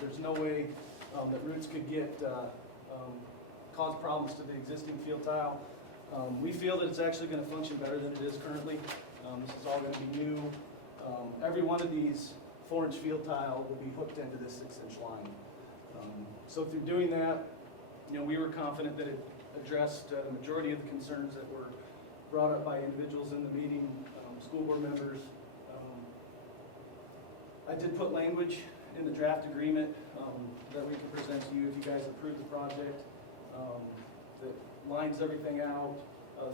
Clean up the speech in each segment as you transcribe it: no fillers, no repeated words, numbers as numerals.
There's no way that roots could get cause problems to the existing field tile. We feel that it's actually going to function better than it is currently. This is all going to be new. Every one of these 4-inch field tile will be hooked into this 6-inch line. So through doing that, we were confident that it addressed the majority of the concerns that were brought up by individuals in the meeting, school board members. I did put language in the draft agreement that we can present to you if you guys approve the project, that lines everything out.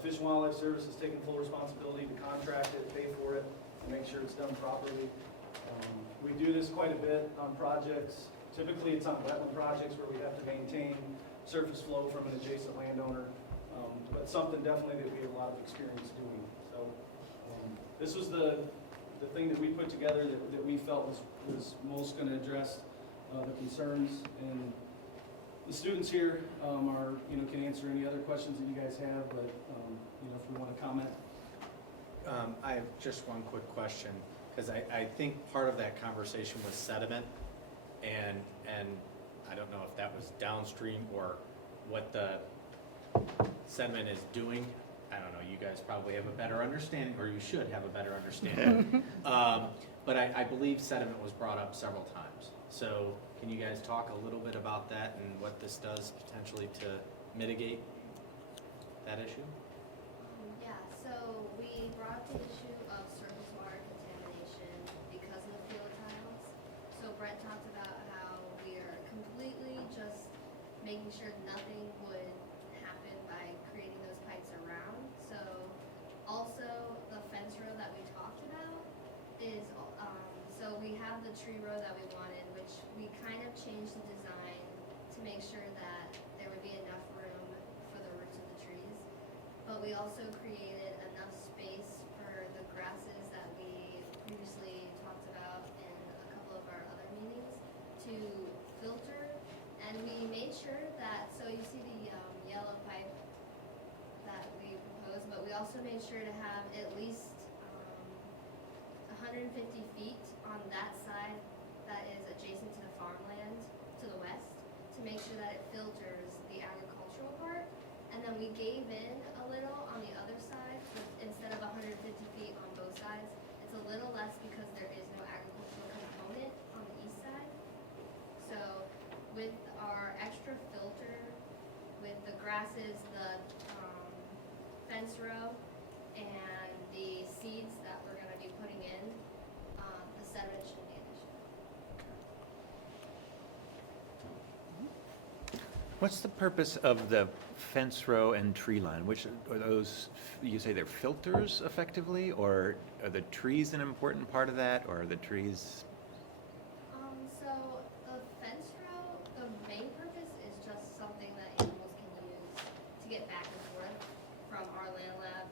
Fish and Wildlife Service is taking full responsibility to contract it, pay for it, and make sure it's done properly. We do this quite a bit on projects. Typically it's on wetland projects where we have to maintain surface flow from an adjacent landowner, but something definitely that we have a lot of experience doing. So this was the thing that we put together that we felt was most going to address the concerns, and the students here are, can answer any other questions that you guys have, but if you want to comment. I have just one quick question, because I think part of that conversation was sediment, and I don't know if that was downstream or what the sediment is doing. I don't know, you guys probably have a better understanding, or you should have a better understanding. But I believe sediment was brought up several times. So can you guys talk a little bit about that and what this does potentially to mitigate that issue? Yeah, so we brought up the issue of surface water contamination because of the field tiles. So Brett talked about how we are completely just making sure nothing would happen by creating those pipes around. So also the fence row that we talked about is, so we have the tree row that we wanted, which we kind of changed the design to make sure that there would be enough room for the roots of the trees. But we also created enough space for the grasses that we previously talked about in a couple of our other meetings to filter. And we made sure that, so you see the yellow pipe that we proposed, but we also made sure to have at least 150 feet on that side that is adjacent to the farmland to the west to make sure that it filters the agricultural part. And then we gave in a little on the other side, so instead of 150 feet on both sides, it's a little less because there is no agricultural component on the east side. So with our extra filter, with the grasses, the fence row, and the seeds that we're going to be putting in, the sediment shouldn't be an issue. What's the purpose of the fence row and tree line? Which are those, you say they're filters effectively, or are the trees an important part of that, or are the trees? So the fence row, the main purpose is just something that animals can use to get back and forth from our land lab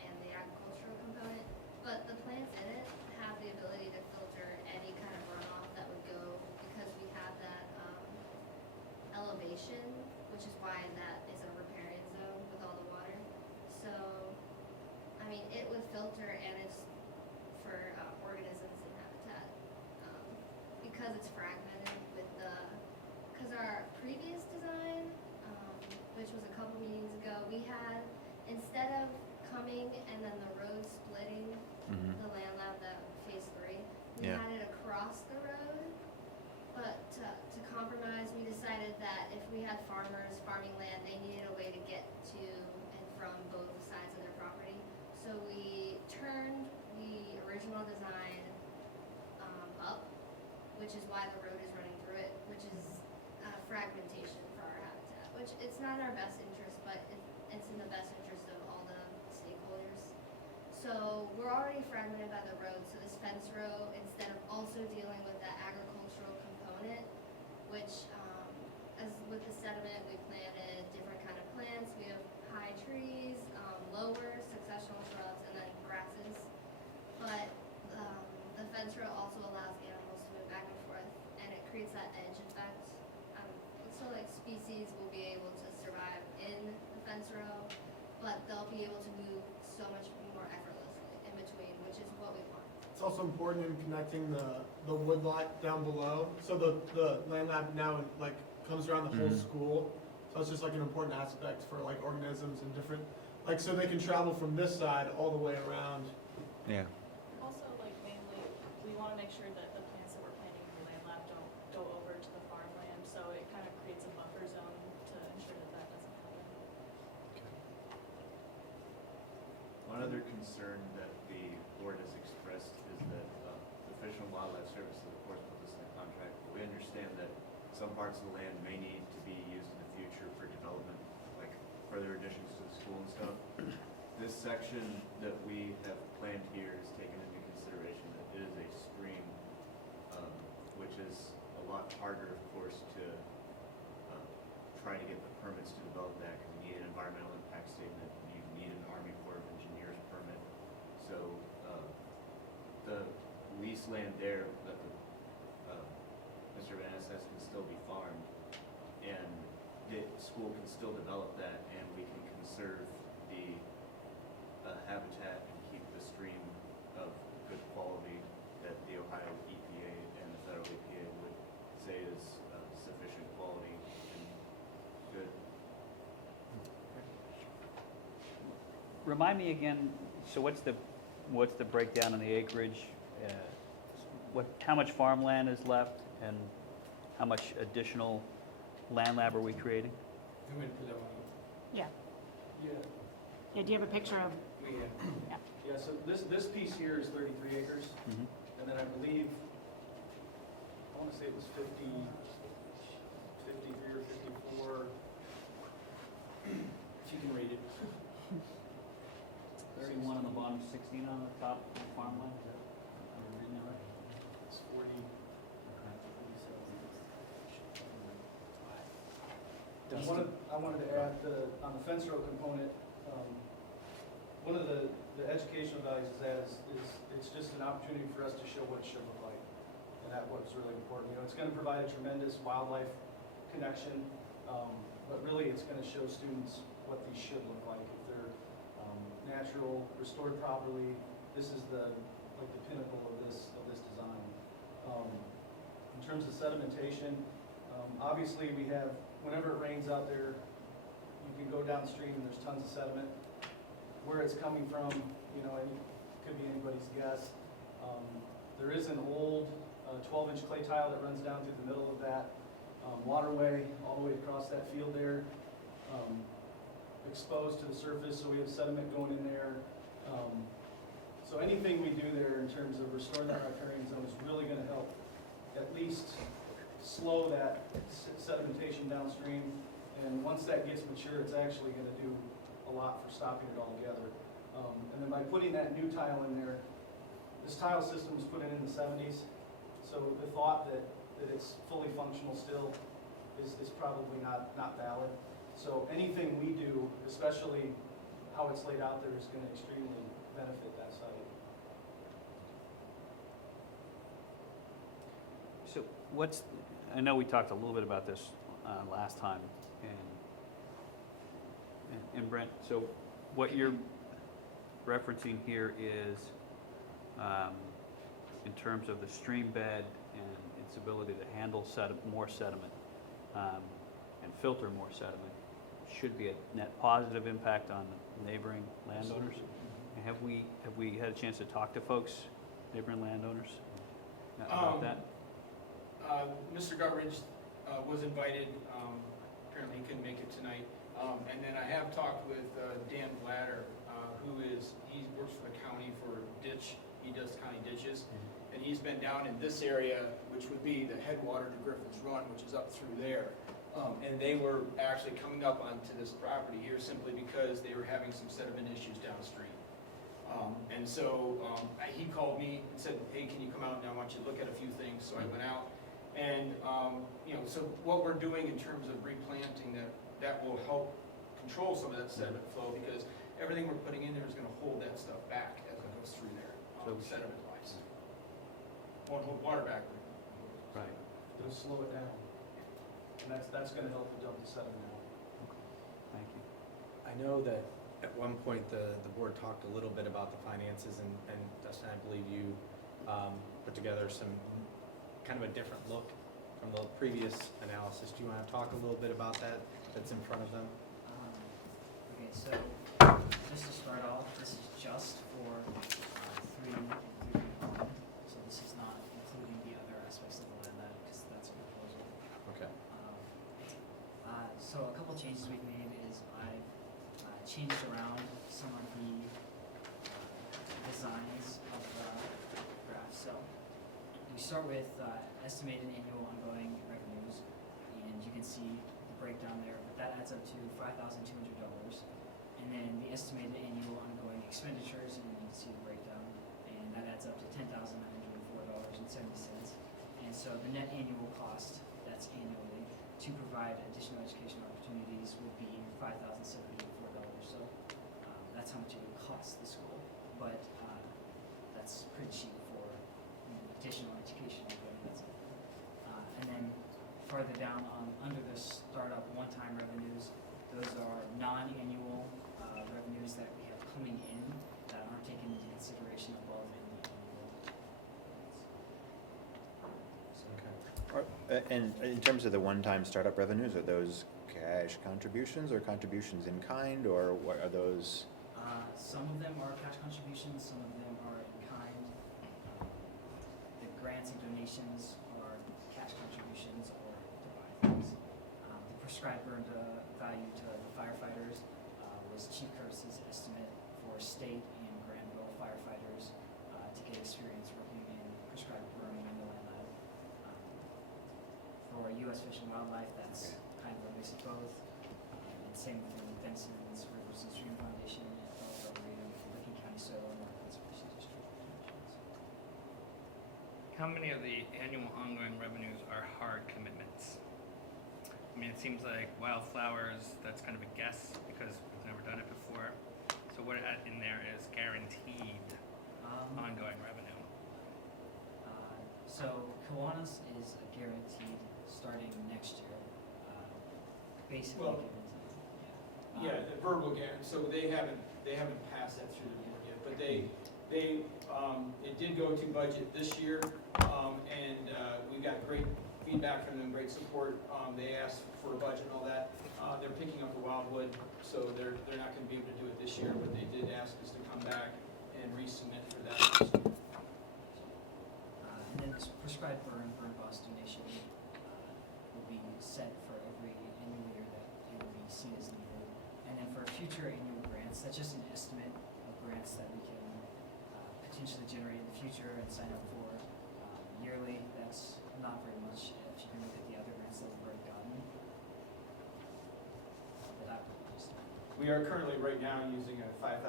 and the agricultural component. But the plants in it have the ability to filter any kind of runoff that would go, because we have that elevation, which is why that is a riparian zone with all the water. So, I mean, it would filter, and it's for organisms and habitat. Because it's fragmented with because our previous design, which was a couple meetings ago, we had, instead of coming and then the road splitting the land lab, that phase 3, we had it across the road. But to compromise, we decided that if we had farmers farming land, they needed a way to get to and from both sides of their property. So we turned the original design up, which is why the road is running through it, which is fragmentation for our habitat, which it's not in our best interest, but it's in the best interest of all the stakeholders. So we're already fragmented by the road, so this fence row, instead of also dealing with that agricultural component, which as with the sediment, we planted different kind of plants. We have high trees, lower successional shrubs, and then grasses. But the fence row also allows animals to move back and forth, and it creates that edge effect. So like species will be able to survive in the fence row, but they'll be able to move so much more effortlessly in between, which is what we want. It's also important in connecting the woodlot down below. So the land lab now like comes around the whole Mhm. school. So it's just like an important aspect for like organisms and different, like so they can travel from this side all the way around. Yeah. Also, like mainly, we want to make sure that the plants that we're planting in the land lab don't go over to the farmland, so it kind of creates a buffer zone to ensure that that doesn't happen. One other concern that the board has expressed is that the Fish and Wildlife Service, of course, put this in the contract, but we understand that some parts of the land may need to be used in the future for development, like further additions to the school and stuff. This section that we have planned here is taken into consideration that it is a stream, which is a lot harder, of course, to try to get the permits to develop that, because you need an environmental impact statement, you need an Army Corps of Engineers permit. So the lease land there that Mr. Van Ness says can still be farmed, and the school can still develop that, and we can conserve the habitat and keep the stream of good quality that the Ohio EPA and the federal EPA would say is sufficient quality and good. Remind me again, so what's the breakdown on the acreage? How much farmland is left, and how much additional land lab are we creating? I'm gonna put that one Yeah. Yeah, Yeah, do you have a picture of? up. We have. yeah, so this piece here is 33 acres, Mhm. and then I believe, I want to say it was 53 or 54, if you can read it. 31 on the bottom, 16 on the top, farmland, is that, am I reading that right? It's 40. I wanted to add on the fence row component, one of the educational values is that is it's just an opportunity for us to show what it should look like. And that was really important. You know, it's going to provide a tremendous wildlife connection, but really it's going to show students what these should look like. If they're natural, restored properly, this is the pinnacle of this design. In terms of sedimentation, obviously we have, whenever it rains out there, you can go downstream and there's tons of sediment. Where it's coming from, you know, it could be anybody's guess. There is an old 12-inch clay tile that runs down through the middle of that waterway, all the way across that field there, exposed to the surface, so we have sediment going in there. So anything we do there in terms of restoring that riparian zone is really going to help at least slow that sedimentation downstream. And once that gets mature, it's actually going to do a lot for stopping it altogether. And then by putting that new tile in there, this tile system was put in the 70s, so the thought that it's fully functional still is probably not valid. So anything we do, especially how it's laid out there, is going to extremely benefit that site. So I know we talked a little bit about this last time, and Brent, so what you're referencing here is in terms of the stream bed and its ability to handle more sediment and filter more sediment, should be a net positive impact on neighboring landowners. And have we had a chance to talk to folks, neighboring landowners, about that? Mr. Guttridge was invited, apparently he couldn't make it tonight. And then I have talked with Dan Blatter, he works for the county for ditch, he does county ditches. And he's been down in this area, which would be the headwater to Griffin's Run, which is up through there. And they were actually coming up onto this property here simply because they were having some sediment issues downstream. And so he called me and said, hey, can you come out and I want you to look at a few things. So I went out and, so what we're doing in terms of replanting that will help control some of that sediment flow, because everything we're putting in there is going to hold that stuff back as it goes through there, sediment wise. Won't hold water back. Right. It'll slow it down. And that's going to help to dump the sediment out. Thank you. I know that at one point the board talked a little bit about the finances, and Dustin, I believe you put together some, kind of a different look from the previous analysis. Do you want to talk a little bit about that, that's in front of them? Okay, so just to start off, this is just for 3 and 3.1. So this is not including the other aspects of the land lab because that's a proposal. Okay. So a couple changes we've made is I've changed around some of the designs of the graph. So we start with estimated annual ongoing revenues, and you can see the breakdown there, but that adds up to $5,200. And then the estimated annual ongoing expenditures, and you can see the breakdown, and that adds up to $10,904.70. And so the net annual cost, that's annually, to provide additional education opportunities would be $5,784. So that's how much it would cost the school, but that's pretty cheap for additional education opportunities. And then farther down under the startup one-time revenues, those are non-annual revenues that we have coming in that aren't taken into consideration above in the annual. Okay. And in terms of the one-time startup revenues, are those cash contributions or contributions in kind, or what are those? Some of them are cash contributions, some of them are in kind. The grants and donations are cash contributions or to buy things. The prescribed burn value to the firefighters was Chief Curtis's estimate for state and Granville firefighters to get experience working in prescribed burning in the land lab. For U.S. Fish and Wildlife, that's kind of a mix of both. And same with the Benson's Rivers and Stream Foundation, Licking County Soil and Water Conservation District. How many of the annual ongoing revenues are hard commitments? I mean, it seems like wildflowers, that's kind of a guess because we've never done it before. So what in there is guaranteed ongoing revenue? So Kiwanis is a guaranteed starting next year, basically Well, guaranteed. Yeah, the verbal guarantee, so they haven't passed that through the board yet, but it did go to budget this year, and we got great feedback from them, great support. They asked for a budget and all that. They're picking up the wildwood, so they're not gonna be able to do it this year, but they did ask us to come back and resubmit for that this year. And then this prescribed burn bust donation will be set for every annual year that it will be seen as needed. And then for future annual grants, that's just an estimate of grants that we can potentially generate in the future and sign up for yearly. That's not very much if you can look at the other grants that we've already gotten. We are currently right now using a $5,000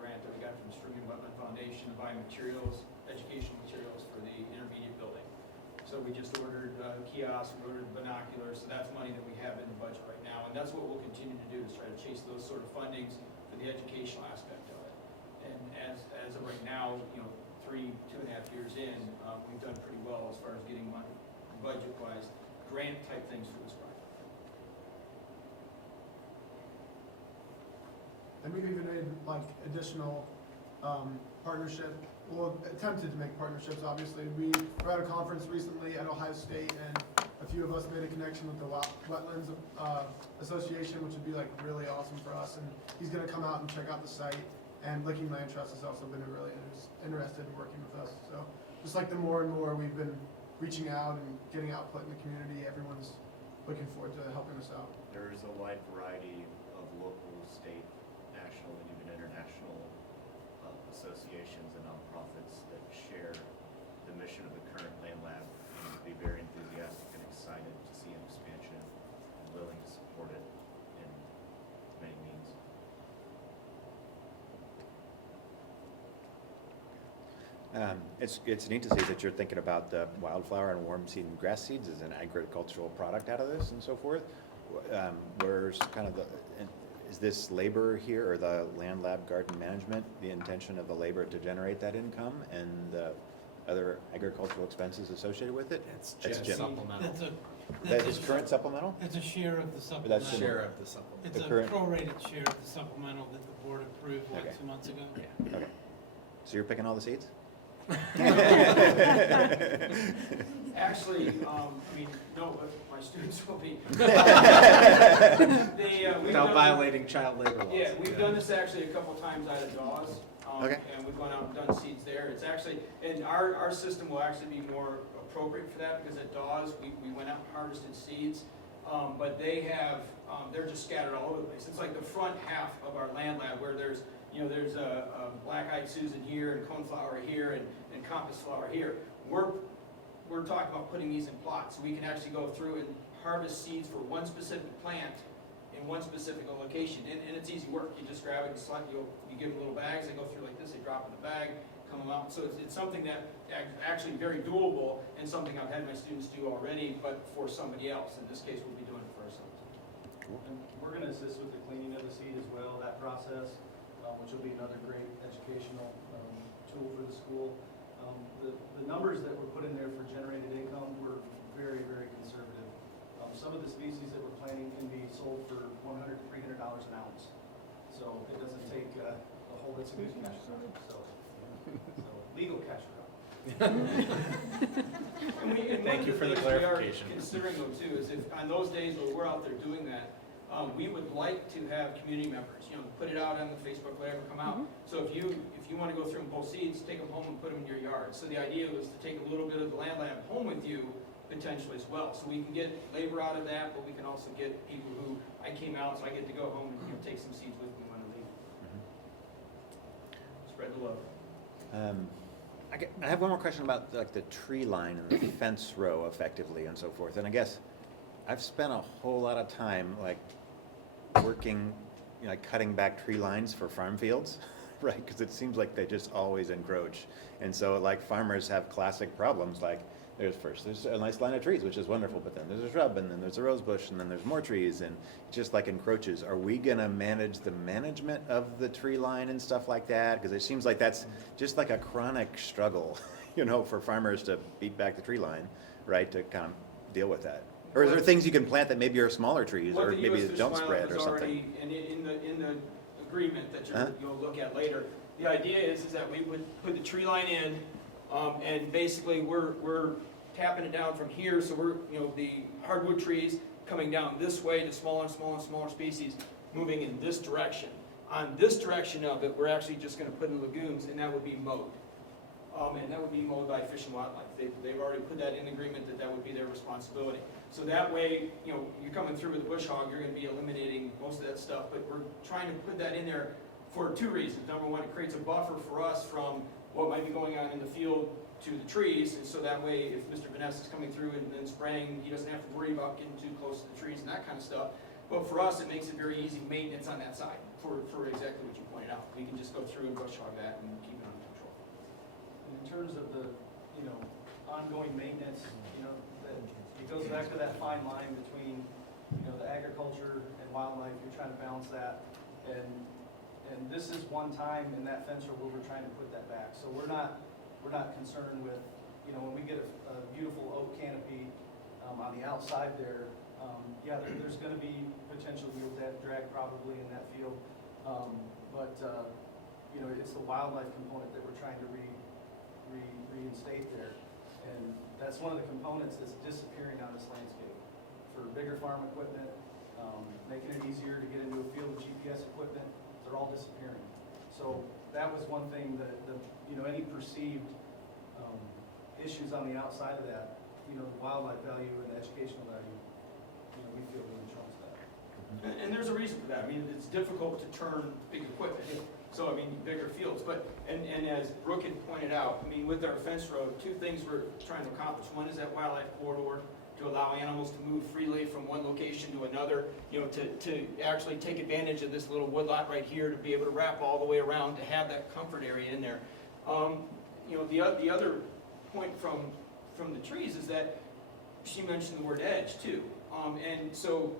grant that we got from String and Wetland Foundation to buy materials, educational materials for the intermediate building. So we just ordered kiosks, we ordered binoculars, so that's money that we have in the budget right now. And that's what we'll continue to do, is try to chase those sort of fundings for the educational aspect of it. And as of right now, 2.5 years in, we've done pretty well as far as getting money, budget-wise, grant-type things for this project. And we've even made like additional partnership, well, attempted to make partnerships, obviously. We were at a conference recently at Ohio State, and a few of us made a connection with the Wetlands Association, which would be like really awesome for us. And he's gonna come out and check out the site. And Licking Land Trust has also been really interested in working with us. So just like the more and more we've been reaching out and getting output in the community, everyone's looking forward to helping us out. There is a wide variety of local, state, national, and even international associations and nonprofits that share the mission of the current land lab and be very enthusiastic and excited to see an expansion and willing to support it in many means. It's neat to see that you're thinking about the wildflower and worm seed and grass seeds as an agricultural product out of this and so forth. Where's kind of is this labor here, or the land lab garden management, the intention of the labor to generate that income and the other agricultural expenses associated with it? It's That's just Jim. supplemental. That is current supplemental? It's a share of the That's supplemental. Share of the supplement. It's the a current- prorated share of the supplemental that the board approved, Okay. 2 months ago. Yeah. Okay. So you're picking all the seeds? Actually, no, but my students will be. We've Without done- violating child labor laws. Yeah, we've done this actually a couple times out of Dawes. Okay. And we've gone out and done seeds there. It's actually, and our system will actually be more appropriate for that, because at Dawes, we went out and harvested seeds. But they have, they're just scattered all over the place. It's like the front half of our land lab where there's a black-eyed Susan here and coneflower here and compass flower here. We're talking about putting these in plots, so we can actually go through and harvest seeds for one specific plant in one specific location, and it's easy work. You just grab it and select, you give them little bags, they go through like this, they drop in the bag, come out. So it's something that actually very doable, and something I've had my students do already, but for somebody else. In this case, we'll be doing it for ourselves. And we're gonna assist with the cleaning of the seed as well, that process, which will be another great educational tool for the school. The numbers that were put in there for generated income were very, very conservative. Some of the species that we're planting can be sold for $100 to $300 an ounce. So it doesn't take a whole, it's a good cash crop, so legal cash crop. And Thank you for the one of things clarification. we are considering though too, is if on those days where we're out there doing that, we would like to have community members, put it out on the Facebook, whatever, come out. So if you want to go through and pull seeds, take them home and put them in your yard. So the idea was to take a little bit of the land lab home with you potentially as well. So we can get labor out of that, but we can also get people who, I came out, so I get to go home and take some seeds with me when I leave. Spread the love. I have one more question about like the tree line and the fence row effectively and so forth. And I guess I've spent a whole lot of time like working, like cutting back tree lines for farm fields, right? Because it seems like they just always encroach. And so like farmers have classic problems like there's a nice line of trees, which is wonderful, but then there's a shrub, and then there's a rose bush, and then there's more trees, and it just like encroaches. Are we gonna manage the management of the tree line and stuff like that? Because it seems like that's just like a chronic struggle, for farmers to beat back the tree line, right, to kind of deal with that. Or is there things you can plant that maybe are smaller trees, or maybe that don't spread or something? And in the agreement that you'll look at later, the idea is that we would put the tree line in, and basically we're tapping it down from here, so we're, the hardwood trees coming down this way to smaller and smaller and smaller species, moving in this direction. On this direction of it, we're actually just gonna put in lagoons, and that would be mowed. And that would be mowed by Fish and Wildlife. They've already put that in agreement that would be their responsibility. So that way, you're coming through with a bush hog, you're gonna be eliminating most of that stuff, but we're trying to put that in there for two reasons. Number one, it creates a buffer for us from what might be going on in the field to the trees, and so that way, if Mr. Vanessa is coming through and spraying, he doesn't have to worry about getting too close to the trees and that kind of stuff. But for us, it makes it very easy maintenance on that side, for exactly what you pointed out. We can just go through and bush hog that and keep it under control. And in terms of the, ongoing maintenance, that it goes back to that fine line between, the agriculture and wildlife. You're trying to balance that, and this is one time in that fence row where we're trying to put that back. So we're not concerned with, when we get a beautiful oak canopy on the outside there, there's going to be potential wheel drag probably in that field. But it's the wildlife component that we're trying to reinstate there. And that's one of the components that's disappearing on this landscape. For bigger farm equipment, making it easier to get into a field with GPS equipment, they're all disappearing. So that was one thing that any perceived issues on the outside of that, the wildlife value and the educational value, we feel really trumps that. And there's a reason for that. I mean, it's difficult to turn big equipment, so bigger fields. But, and as Brooke had pointed out, with our fence row, two things we're trying to accomplish. One is that wildlife corridor, to allow animals to move freely from one location to another, to actually take advantage of this little woodlot right here, to be able to wrap all the way around, to have that comfort area in there. The other point from the trees is that she mentioned the word edge too. And so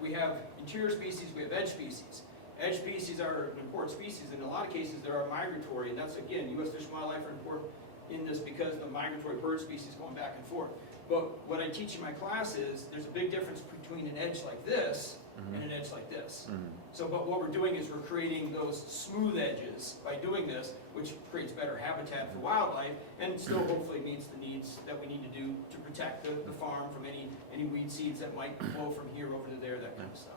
we have interior species, we have edge species. Edge species are an important species. In a lot of cases, they are migratory, and that's, again, U.S. Fish and Wildlife are important in this because the migratory bird species going back and forth. But what I teach in my class is, there's a big difference between an edge like this and an edge like this. Mhm. So, but what we're doing is we're creating those smooth edges by doing this, which creates better habitat for wildlife, and still hopefully meets the needs that we need to do to protect the farm from any weed seeds that might blow from here over to there, that kind of stuff.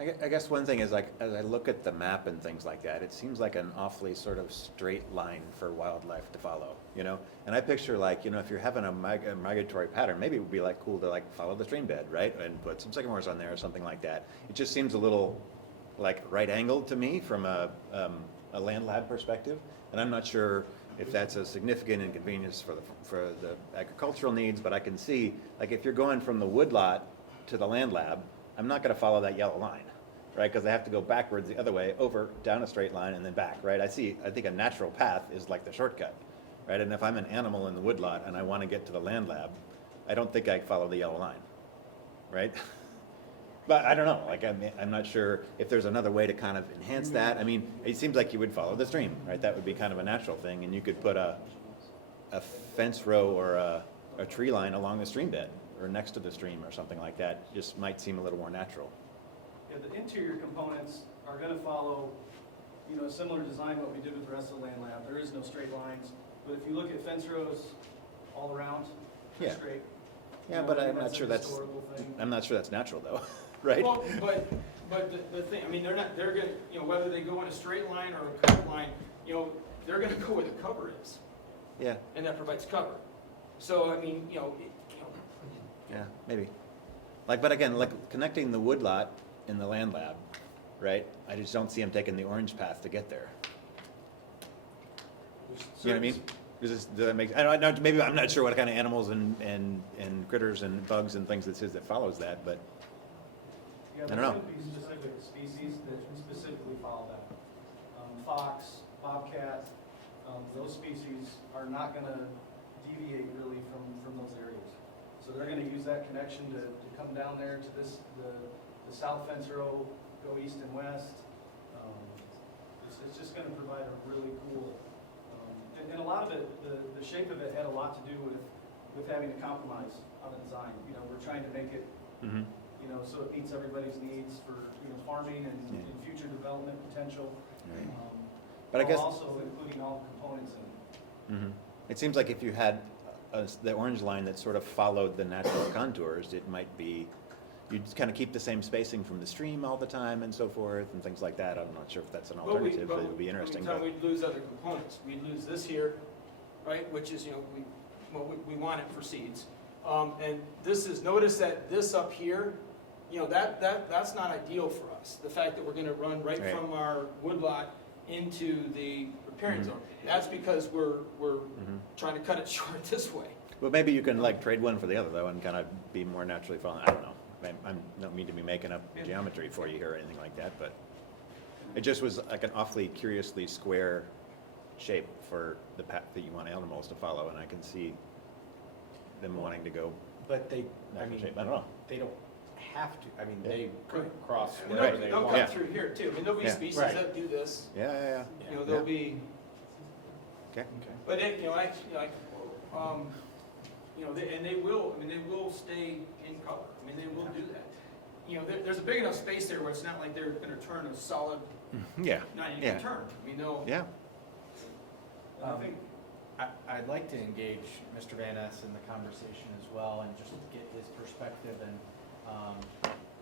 I guess one thing is, like, as I look at the map and things like that, it seems like an awfully sort of straight line for wildlife to follow, you know? And I picture, like, you know, if you're having a migratory pattern, maybe it would be like cool to like follow the stream bed, right? And put some sycamores on there or something like that. It just seems a little like right angled to me from a land lab perspective. And I'm not sure if that's a significant inconvenience for the agricultural needs, but I can see, like, if you're going from the woodlot to the land lab, I'm not gonna follow that yellow line, right? Because I have to go backwards the other way, over, down a straight line, and then back, right? I think a natural path is like the shortcut, right? And if I'm an animal in the woodlot and I wanna get to the land lab, I don't think I follow the yellow line, right? But I don't know, like, I'm not sure if there's another way to kind of enhance that. I mean, it seems like you would follow the stream, right? That would be kind of a natural thing, and you could put a fence row or a tree line along the stream bed, or next to the stream or something like that. Just might seem a little more natural. Yeah, the interior components are gonna follow, you know, a similar design what we did with the rest of the land lab. There is no straight lines, but if you look at fence rows all around, they're Yeah. straight. Yeah, You know, but I I'm think not sure a that's, historical thing. I'm not sure that's natural though, right? Well, but the thing, I mean, they're gonna, you know, whether they go in a straight line or a curved line, you know, they're gonna go where the cover is, Yeah, and that provides cover. So, I mean, you know, yeah, maybe. Like, but again, like connecting the woodlot in the land lab, right? I just don't see them taking the orange path to get there. You know what I mean? Does that make, I don't know, maybe I'm not sure what kind of animals and critters and bugs and things this is that follows that, but Yeah, I don't there's know. gonna be specific species that specifically follow that. Fox, bobcat, those species are not gonna deviate really from those areas. So they're gonna use that connection to come down there to the south fence row, go east and west. It's just gonna provide a really cool, and a lot of it, the shape of it had a lot to do with having to compromise on the design. You know, we're trying to make it, Mhm. you know, so it meets everybody's needs for, you know, farming and future development potential. Right. Um, But I while guess- also including all the components in it. Mhm. It seems like if you had the orange line that sort of followed the natural contours, it might be, you'd kind of keep the same spacing from the stream all the time and so forth and things like that. I'm not sure if that's an alternative, but it would be interesting. But But we'd lose other components. We'd lose this here, right, which is, you know, we want it for seeds. And this is, notice that this up here, you know, that's not ideal for us. The fact that we're gonna run right Right. from our woodlot into the riparian Mhm. zone. That's because we're Mhm. trying to cut it short this way. Well, maybe you can like trade one for the other though and kind of be more naturally following. I don't know. I don't mean to be making up geometry for you here or anything like that, but it just was like an awfully curiously square shape for the path that you want animals to follow, and I can see them wanting to go But they, I natural mean, shape. I don't know. they don't have to, I mean, Yeah. they could cross And wherever they'll they they'll want. Yeah. come through here too. I mean, there'll be Yeah. species Right. that do this. Yeah. You know, there'll be, Okay. but it, you know, and they will, I mean, they will stay in cover. I mean, they will do that. You know, there's a big enough space there where it's not like they're gonna turn a solid Yeah. 90-degree Yeah. turn. I mean, they'll, Yeah. And I think, I'd like to engage Mr. Van Ness in the conversation as well and just get his perspective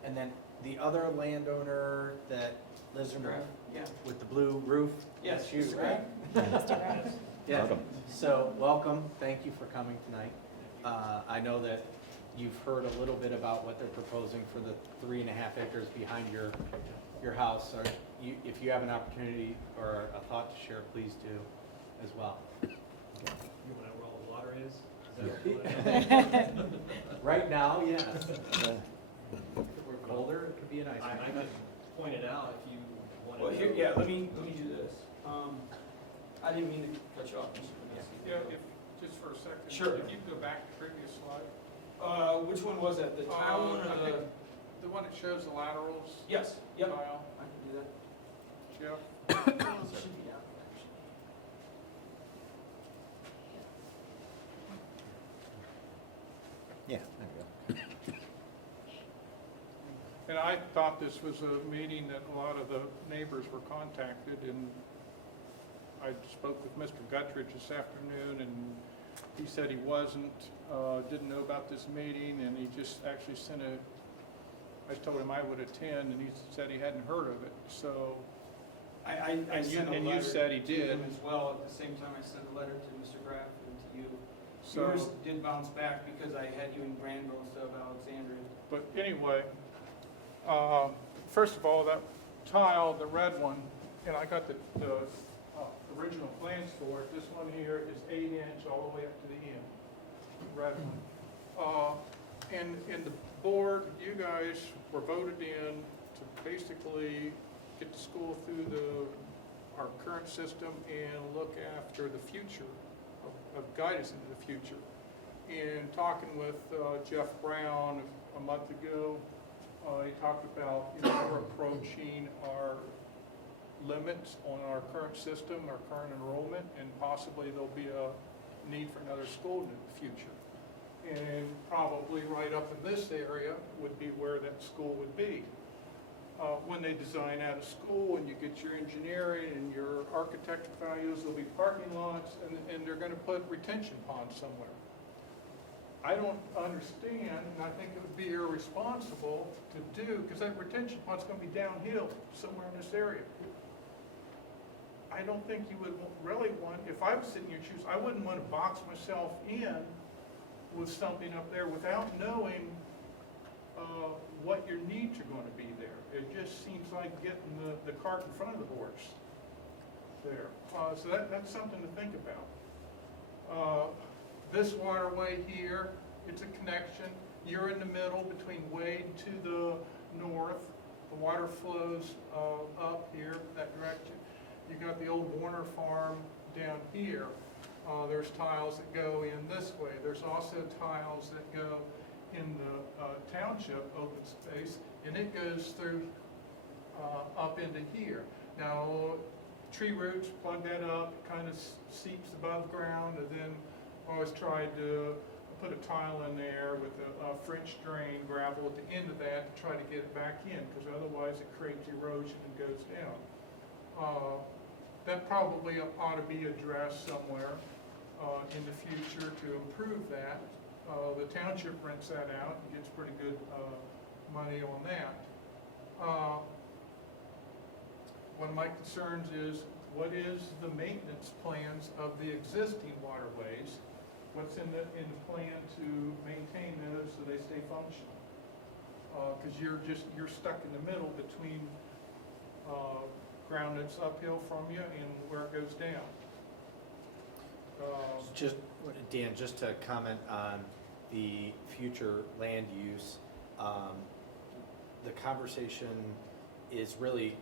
and then the other landowner that lives in yeah. with the blue roof. Yes, That's you, Mr. right? Yeah, Welcome. so welcome, thank you for coming tonight. I know that you've heard a little bit about what they're proposing for the 3.5 acres behind your house. Or if you have an opportunity or a thought to share, please do as well. You want to know where all the water is? Is that what Right now, yes. If it were colder, it could be a nice I one. could point it out if you want to. Well, here, yeah, let me do this. I didn't mean to cut you off, Mr. Kaminsky. Yeah, just for a second. Sure. If you could go back to the previous slide. Which one was that, the tile one I or think the? The one that shows the laterals. Yes, yep. Tile. I can do that. Jeff? Should be out, actually. Yeah, there you go. And I thought this was a meeting that a lot of the neighbors were contacted, and I spoke with Mr. Guttridge this afternoon, and he said he wasn't, didn't know about this meeting, and he just actually sent I told him I would attend, and he said he hadn't heard of it, so. I And you- sent a and you letter said he to did. him as well. At the same time, I sent a letter to Mr. Graff and to you. So- Yours did bounce back because I had you in Granville instead of Alexandria. But anyway, first of all, that tile, the red one, and I got the original plans for it. This one here is 8 inch all the way up to the end, the red one. And the board, you guys were voted in to basically get the school through our current system and look after the future, of guide us into the future. And talking with Jeff Brown a month ago, he talked about, we're approaching our limits on our current system, our current enrollment, and possibly there'll be a need for another school in the future. And probably right up in this area would be where that school would be. When they design out a school and you get your engineering and your architect values, there'll be parking lots, and they're gonna put retention ponds somewhere. I don't understand, and I think it would be irresponsible to do, because that retention pond's gonna be downhill somewhere in this area. I don't think you would really want, if I was sitting in your shoes, I wouldn't want to box myself in with something up there without knowing what your needs are going to be there. It just seems like getting the cart in front of the horse there. So that's something to think about. This waterway here, it's a connection. You're in the middle between Wade to the north. The water flows up here that direction. You got the old Warner farm down here. There's tiles that go in this way. There's also tiles that go in the township open space, and it goes through up into here. Now, tree roots plug that up, kind of seeps above ground, and then always tried to put a tile in there with a French drain gravel at the end of that to try to get it back in, because otherwise it creates erosion and goes down. That probably ought to be addressed somewhere in the future to improve that. The township rents that out and gets pretty good money on that. One of my concerns is, what is the maintenance plans of the existing waterways? What's in the plan to maintain those so they stay functional? Because you're stuck in the middle between ground that's uphill from you and where it goes down. Just, Dan, just to comment on the future land use, the conversation is really,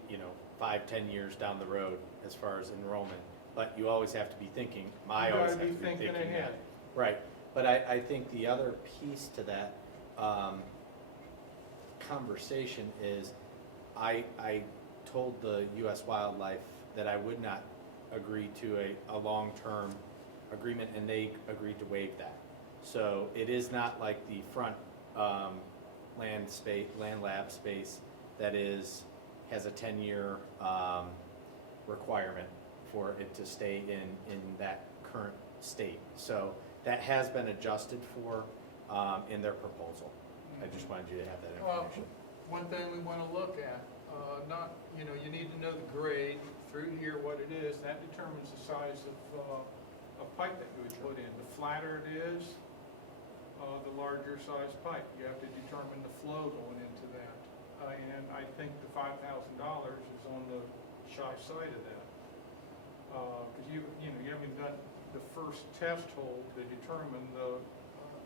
5-10 years down the road as far as enrollment, but you always have to be thinking, I always have to be thinking ahead. that. Right, but I think the other piece to that conversation is, I told the U.S. Wildlife that I would not agree to a long-term agreement, and they agreed to waive that. So it is not like the front land lab space that has a 10-year requirement for it to stay in that current state. So that has been adjusted for in their proposal. I just wanted you to have that information. One thing we want to look at, you need to know the grade through here, what it is. That determines the size of pipe that you would put in. The flatter it is, the larger size pipe. You have to determine the flow going into that. And I think the $5,000 is on the shy side of that. Because you haven't done the first test hole to determine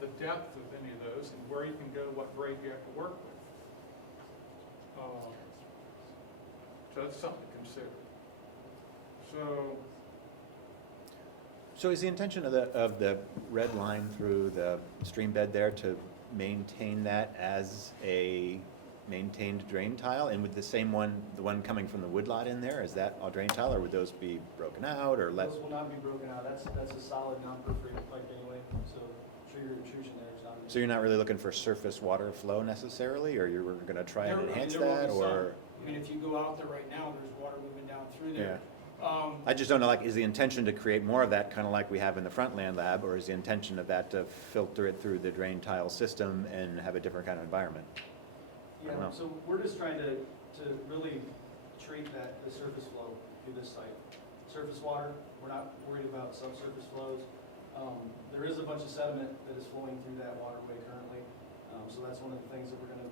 the depth of any of those and where you can go, what grade you have to work with. So that's something to consider. So is the intention of the red line through the stream bed there to maintain that as a maintained drain tile? And with the same one, the one coming from the woodlot in there, is that all drain tile, or would those be broken out or let? Those will not be broken out. That's a solid non-perforated pipe anyway, so sure your intrusion there is not. So you're not really looking for surface water flow necessarily, or you're gonna try and There- I mean, enhance there will be that, some. or? I mean, if you go out there right now, there's water moving down through there. I just don't know, like, is the intention to create more of that, kind of like we have in the front land lab, or is the intention of that to filter it through the drain tile system and have a different kind of environment? Yeah, Wow. so we're just trying to really treat the surface flow through this site. Surface water, we're not worried about subsurface flows. There is a bunch of sediment that is flowing through that waterway currently, so that's one of the things that we're gonna,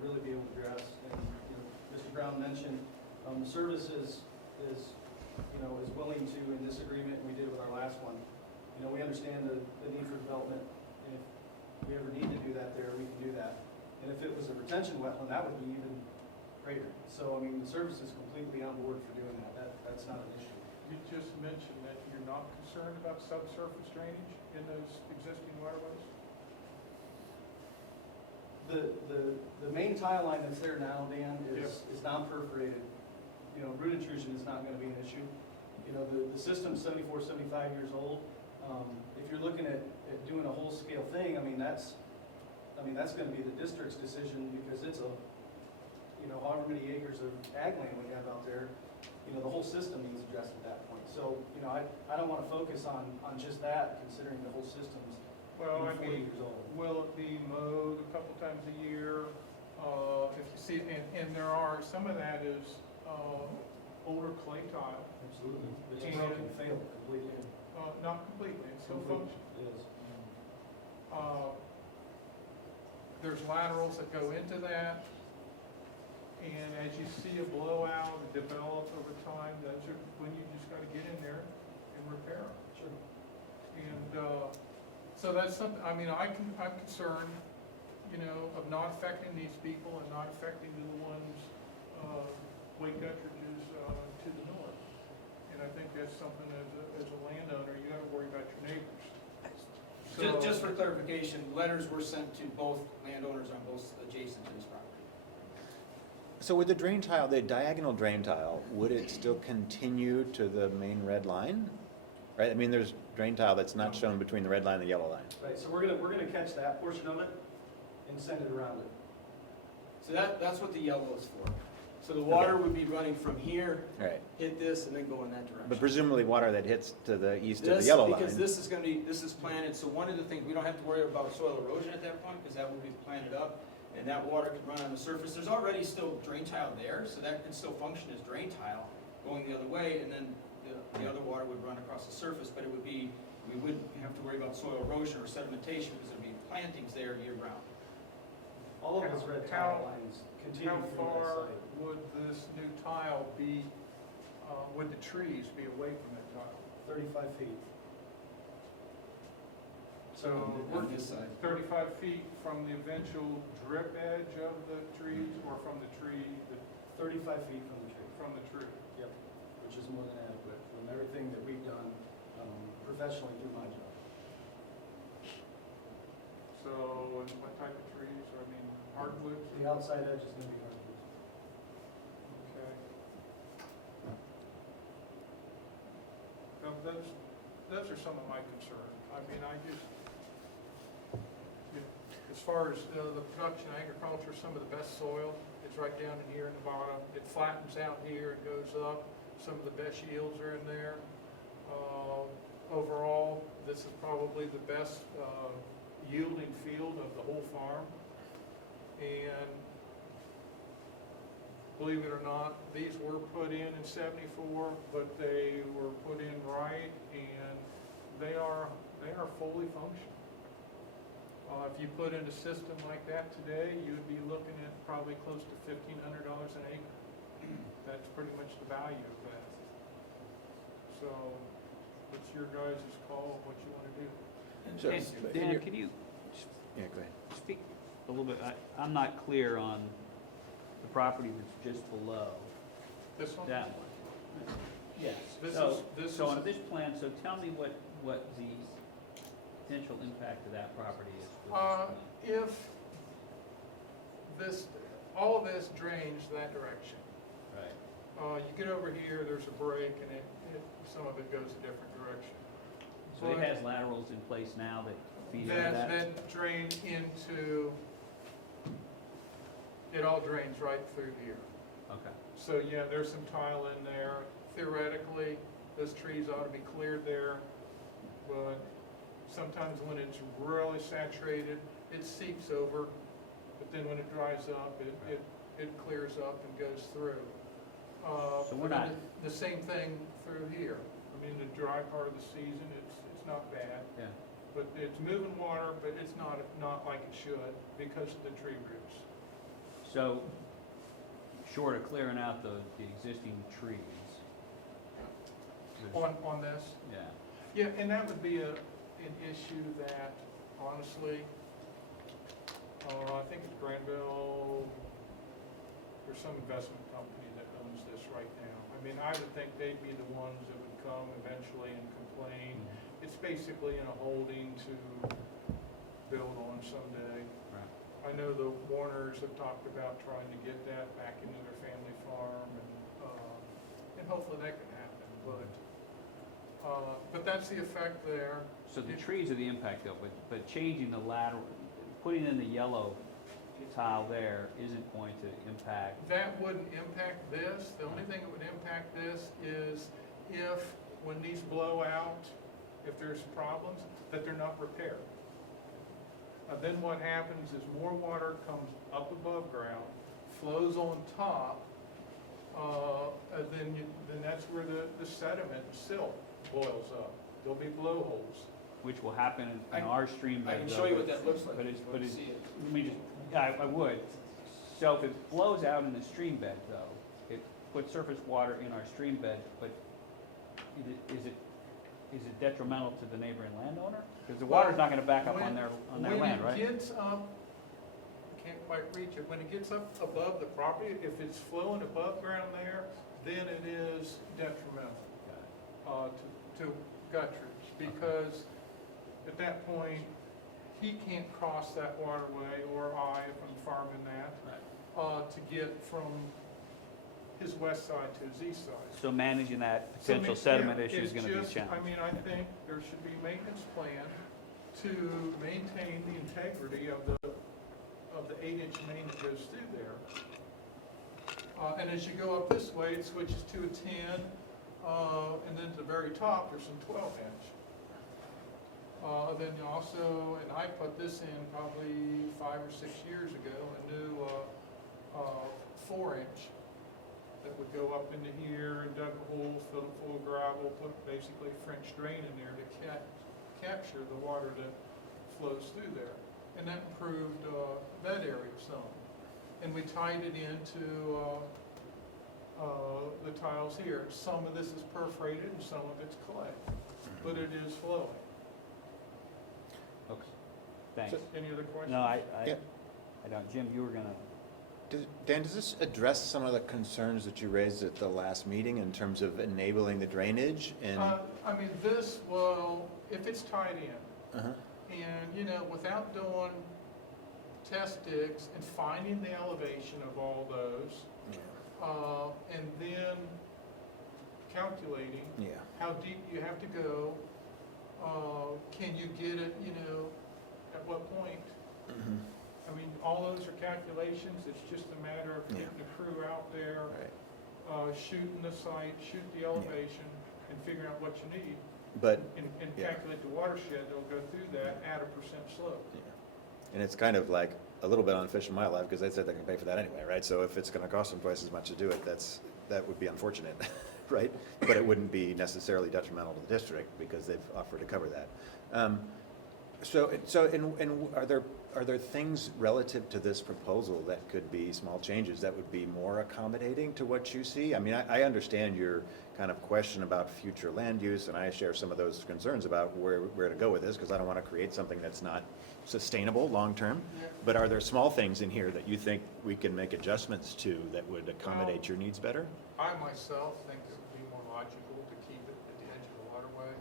really be able to address. And, Mr. Brown mentioned, the service is willing to, in this agreement, we did with our last one, we understand the need for development, and if we ever need to do that there, we can do that. And if it was a retention wetland, that would be even greater. So, I mean, the service is completely on board for doing that. That's not an issue. You just mentioned that you're not concerned about subsurface drainage in those existing waterways? The main tile line that's there now, Dan, is non-perforated. Root intrusion is not gonna be an issue. The system's 74, 75 years old. If you're looking at doing a whole-scale thing, that's gonna be the district's decision, because it's however many acres of ag land we have out there, the whole system needs addressed at that point. So, I don't wanna focus on just that, considering the whole system's Well, I 40 mean, years old. will it be mowed a couple times a year? If you see, and there are, some of that is older clay tile, Absolutely. It's And- broken, failed completely. not completely, it still Completely. functions. It is. There's laterals that go into that, and as you see a blowout develop over time, those are when you just gotta get in there and repair them. Sure. And, so that's something, I'm concerned, of not affecting these people and not affecting the ones, Wake Guttridge's, to the north. And I think that's something as a landowner, you gotta worry about your neighbors. So- Just for clarification, letters were sent to both landowners on both adjacent to this property. So with the drain tile, the diagonal drain tile, would it still continue to the main red line? Right, I mean, there's drain tile that's not shown between the red line and the yellow line. Right, so we're gonna catch that portion of it and send it around it. So that's what the yellow is for. So the water would be running from here, Right, hit this, and then go in that direction. but presumably water that hits to the east of the This, yellow line. because this is planted, so one of the things, we don't have to worry about soil erosion at that point, because that will be planted up, and that water could run on the surface. There's already still drain tile there, so that can still function as drain tile going the other way, and then the other water would run across the surface, but we wouldn't have to worry about soil erosion or sedimentation, because there'd be plantings there year round. All of those red How- tile lines continue How through that far site. would this new tile be, would the trees be away from that tile? 35 feet. So On this side. 35 feet from the eventual drip edge of the trees, or from the tree, 35 feet from the tree. from the tree? Yep, which is more than adequate from everything that we've done professionally through my job. So, and what type of trees? Hardwoods? The outside edge is gonna be hardwoods. Okay. Those are some of my concerns. As far as the production agriculture, some of the best soil is right down in here in the bottom. It flattens out here and goes up. Some of the best yields are in there. Overall, this is probably the best yielding field of the whole farm. And believe it or not, these were put in '74, but they were put in right, and they are fully functional. If you put in a system like that today, you would be looking at probably close to $1,500 an acre. That's pretty much the value of that. So, it's your guys' call what you want to do. So, And but Dan, you're- could you Yeah, go ahead. speak a little bit, I'm not clear on the property that's just below This one? that one. Yes. This So, is- so on this plan, so tell me what the potential impact of that property is for this plan. If all of this drains that direction, Right. you get over here, there's a break, and some of it goes a different direction. So it has laterals in place now that feed into that? That drain into, it all drains right through here. Okay. So, yeah, there's some tile in there. Theoretically, those trees ought to be cleared there, but sometimes when it's really saturated, it seeps over, but then when it dries up, it clears up and goes through. So we're not- The same thing through here. I mean, the dry part of the season, it's not bad, Yeah. but it's moving water, but it's not like it should because of the tree roots. So, short of clearing out the existing trees. there's- On this? Yeah. Yeah, and that would be an issue that, honestly, I think it's Granville, there's some investment company that owns this right now. I mean, I would think they'd be the ones that would come eventually and complain. It's basically in a holding to build on someday. Right. I know the Warners have talked about trying to get that back into their family farm, and hopefully that can happen, but that's the effect there. So the trees are the impact though, but changing the lateral, putting in the yellow tile there isn't going to impact. That wouldn't impact this. The only thing that would impact this is if, when these blow out, if there's problems, that they're not repaired. Then what happens is more water comes up above ground, flows on top, and then that's where the sediment and silt boils up. There'll be blowholes. Which will happen in our stream bed. I can though, show you what that looks like. But it's, if you but want to it's, see it. let me just, yeah, I would. So if it blows out in the stream bed though, it puts surface water in our stream bed, but is it detrimental to the neighboring landowner? Because the water's not gonna back up on their land, right? When it gets up, I can't quite reach it, when it gets up above the property, if it's flowing above ground there, then it is detrimental to gutters, because at that point, he can't cross that waterway, or I, if I'm farming that, to get from his west side to his east side. So managing that So potential yeah, sediment issue is it's gonna be a just- challenge. I mean, I think there should be a maintenance plan to maintain the integrity of the 8-inch main that goes through there. And as you go up this way, it switches to a 10, and then at the very top, there's some 12-inch. Then also, and I put this in probably 5 or 6 years ago, a new 4-inch that would go up into here and dug a hole, fill it full of gravel, put basically a French drain in there to capture the water that flows through there. And that improved that area some. And we tied it into the tiles here. Some of this is perforated and some of it's clay, but it is flowing. Okay, thanks. Any other questions? No, I Yeah. don't. Jim, you were gonna, Dan, does this address some of the concerns that you raised at the last meeting in terms of enabling the drainage and? I mean, this will, if it's tied in, Uh-huh. and, without doing test digs and finding the elevation of all those, and then calculating Yeah. how deep you have to go, can you get it, at what point? Mhm. I mean, all those are calculations, it's just a matter of Yeah. getting the crew out there, Right. shooting the site, shoot the elevation, and figuring out what you need, But, and Yeah. calculate the watershed, they'll go through that at a % slope. yeah. And it's kind of like a little bit on Fish and Wildlife, because they said they can pay for that anyway, right? So if it's gonna cost them twice as much to do it, that would be unfortunate, right? But it wouldn't be necessarily detrimental to the district, because they've offered to cover that. So are there things relative to this proposal that could be small changes that would be more accommodating to what you see? I mean, I understand your kind of question about future land use, and I share some of those concerns about where to go with this, because I don't want to create something that's not sustainable long-term. But are there small things in here that you think we can make adjustments to that would accommodate your needs better? I myself think it would be more logical to keep it at the edge of the waterway.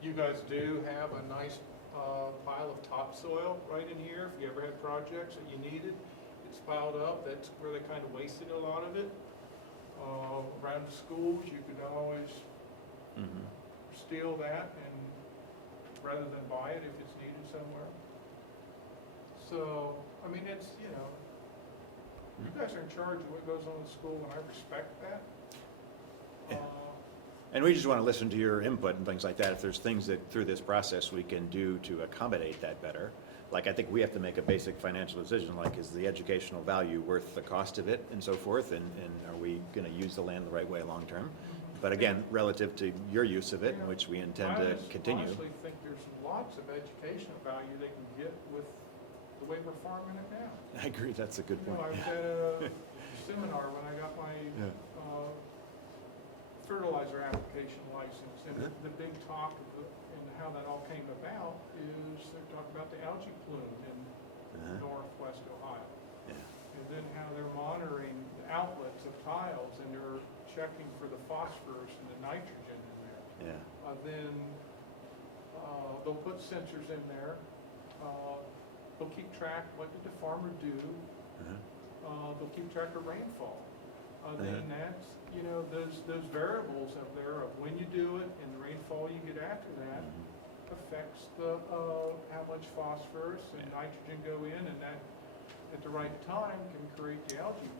You guys do have a nice pile of topsoil right in here. If you ever had projects that you needed, it's piled up. That's where they kind of wasted a lot of it. Around the schools, you could always Mhm. steal that and rather than buy it if it's needed somewhere. So, I mean, it's, you know, you guys are in charge of what goes on in the school, and I respect that. Yeah. And we just want to listen to your input and things like that. If there's things that through this process we can do to accommodate that better. Like, I think we have to make a basic financial decision, like, is the educational value worth the cost of it and so forth? And are we going to use the land the right way long-term? But again, relative to your use of it, which we intend to continue. I honestly think there's lots of educational value they can get with the way we're farming it now. I agree, that's a good You know, point. I was at a seminar when I got my Yeah. fertilizer application license, and the big talk of and how that all came about is they're talking about the algae plume in Uh-huh. northwest Ohio. Yeah. And then how they're monitoring the outlets of tiles, and they're checking for the phosphorus and the nitrogen in there. Yeah. Then they'll put sensors in there. They'll keep track, what did the farmer do? Uh-huh. They'll keep track of rainfall. Then that's, you know, those variables up there of when you do it and the rainfall you get after that Mhm. affects the, how much phosphorus and nitrogen go in, and that at the right time can create the algae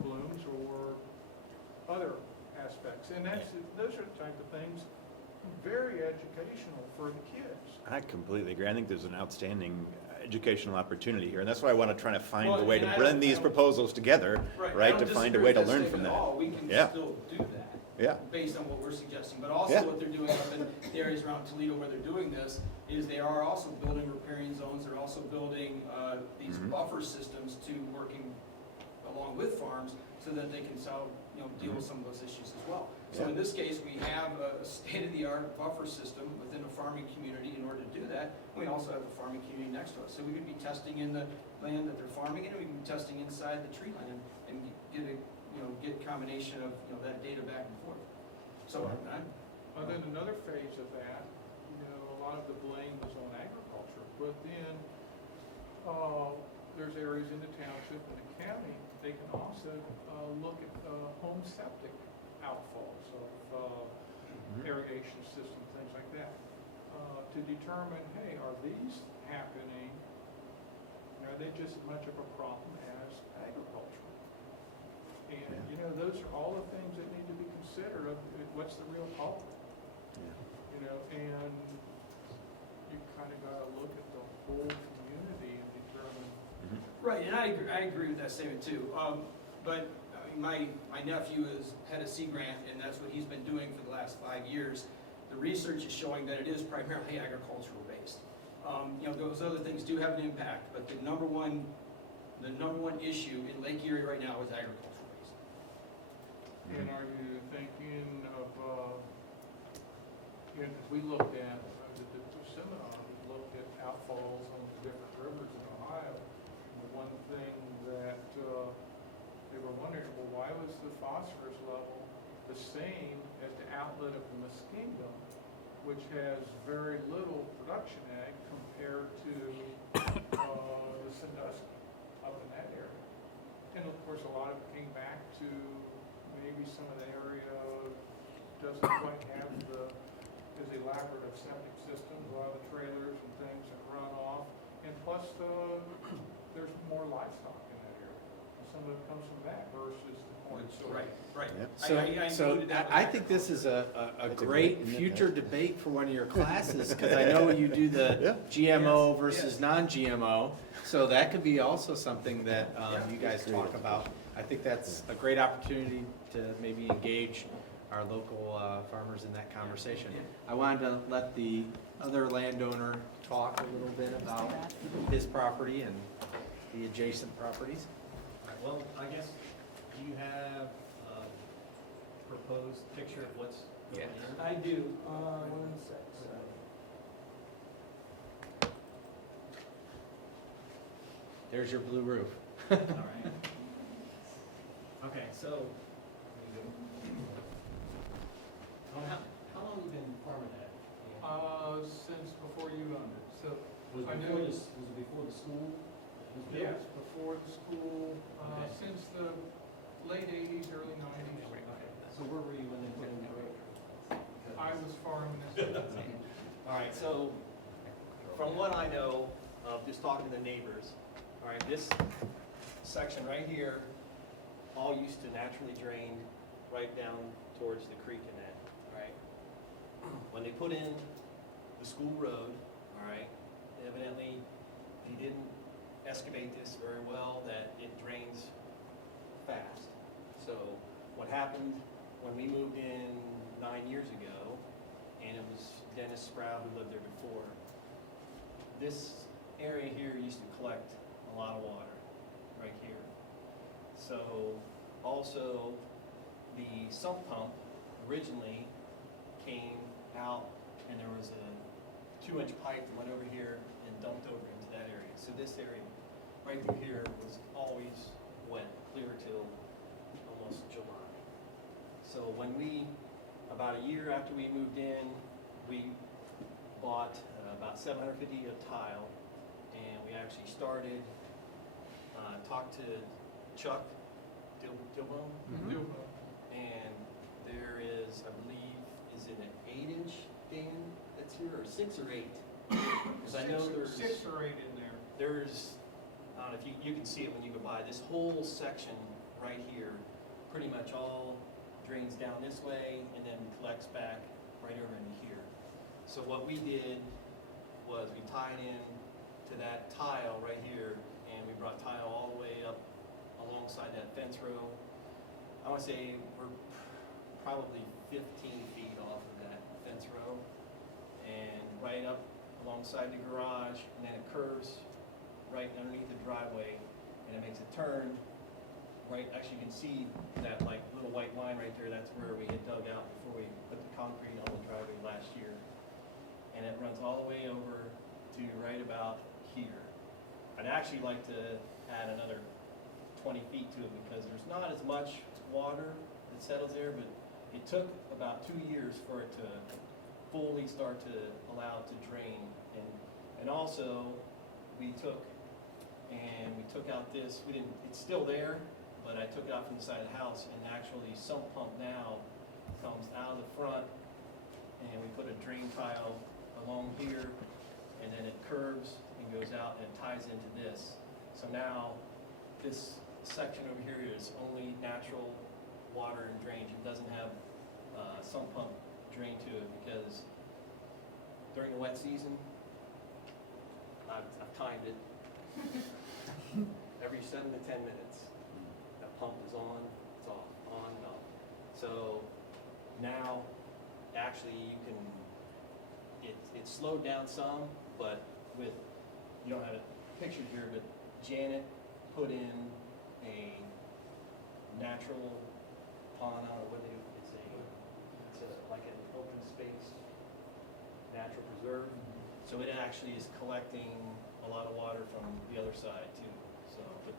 blooms or other aspects. And that's, those are the type of things, very educational for the kids. I completely agree. I think there's an outstanding educational opportunity here, and that's why I want to try to find Well, a way and to I blend don't- these I don't- proposals together, I right, don't to find a disagree way to with that learn from statement at that. all. We can Yeah. still do that. Yeah. Based on what we're suggesting, but Yeah. also what they're doing up in the areas around Toledo where they're doing this is they are also building riparian zones, they're also building these Mhm. buffer systems to working along with farms so that they can deal with some of those issues as well. So Yeah. in this case, we have a state-of-the-art buffer system within a farming community in order to do that. We also have the farming community next to us, so we could be testing in the land that they're farming in, and we can be testing inside the tree land and get combination of, that data back and forth. So Then another phase of that, a lot of the blame was on agriculture, but then there's areas in the township and the county, they can also look at home septic outfalls of irrigation system, things like that, to determine, hey, are these happening? Are they just as much of a problem as agriculture? And, those are all the things that need to be considered of what's the real problem. And you kind of got to look at the whole community and determine. Right, and I agree with that statement too. But I mean, my nephew is head of Sea Grant, and that's what he's been doing for the last 5 years. The research is showing that it is primarily agricultural based. Those other things do have an impact, but the number one issue in Lake Erie right now is agricultural based. And are you thinking of, because we looked at, the seminar, we looked at outfalls on the different rivers in Ohio. And the one thing that they were wondering, well, why was the phosphorus level the same as the outlet of the Muskingum, which has very little production ag compared to the Sandusky up in that area. And of course, a lot of it came back to maybe some of the area doesn't quite have as elaborate of septic systems, a lot of the trailers and things that run off. And plus, there's more livestock in that area. And some of it comes from that versus the corn soy. Right. Yep. So I think this is a That's a great great- future debate for one of your classes, because I know you do the GMO versus non-GMO. So that could be also something that you guys talk about. I think that's a great opportunity to maybe engage our local farmers in that conversation. I wanted to let the other landowner talk a little bit about his property and the adjacent properties. Well, I guess, do you have a proposed picture of what's going on? I do. 1 sec. There's your blue roof. All right. Okay, so, how long have you been farming that? Since before you owned it, so. Was I it know- before the school was built? Yes, before the school, Okay. since the late 80s, early 90s. Okay, so where were you when they put in the road? I was farming this. All right, so from what I know of just talking to the neighbors, all right, this section right here all used to naturally drain right down towards the creek and that, all right? When they put in the school road, all right, evidently they didn't excavate this very well, that it drains fast. So what happened when we moved in 9 years ago, and it was Dennis Sprout who lived there before, this area here used to collect a lot of water, right here. So also the sump pump originally came out and there was a 2-inch pipe that went over here and dumped over into that area. So this area right through here was always wet, clear till almost July. So when we, about a year after we moved in, we bought about 750 of tile, and we actually started, talked to Chuck Dilbone, and there is, I believe, is it an 8-inch Dan that's here, or 6 or 8? Because I know there's 6 or 8 in there. there's, I don't know if you can see it when you go by, this whole section right here, pretty much all drains down this way and then collects back right over into here. So what we did was we tied in to that tile right here, and we brought tile all the way up alongside that fence row. I want to say we're probably 15 feet off of that fence row, and right up alongside the garage, and then it curves right underneath the driveway, and it makes a turn right, actually you can see that like little white line right there, that's where we had dug out before we put the concrete on the driveway last year. And it runs all the way over to right about here. I'd actually like to add another 20 feet to it because there's not as much water that settles there, but it took about 2 years for it to fully start to allow it to drain. And also, we took out this, it's still there, but I took it out from the side of the house, and actually sump pump now comes out of the front, and we put a drain tile along here, and then it curves and goes out and it ties into this. So now this section over here is only natural water and drainage. It doesn't have sump pump drain to it because during the wet season, I've timed it. Every 7 to 10 minutes, that pump is on, it's off, on and off. So now, actually, you can, it's slowed down some, but with, you don't have it pictured here, but Janet put in a natural pond, I don't know what it's like an open space natural preserve. So it actually is collecting a lot of water from the other side too. So, but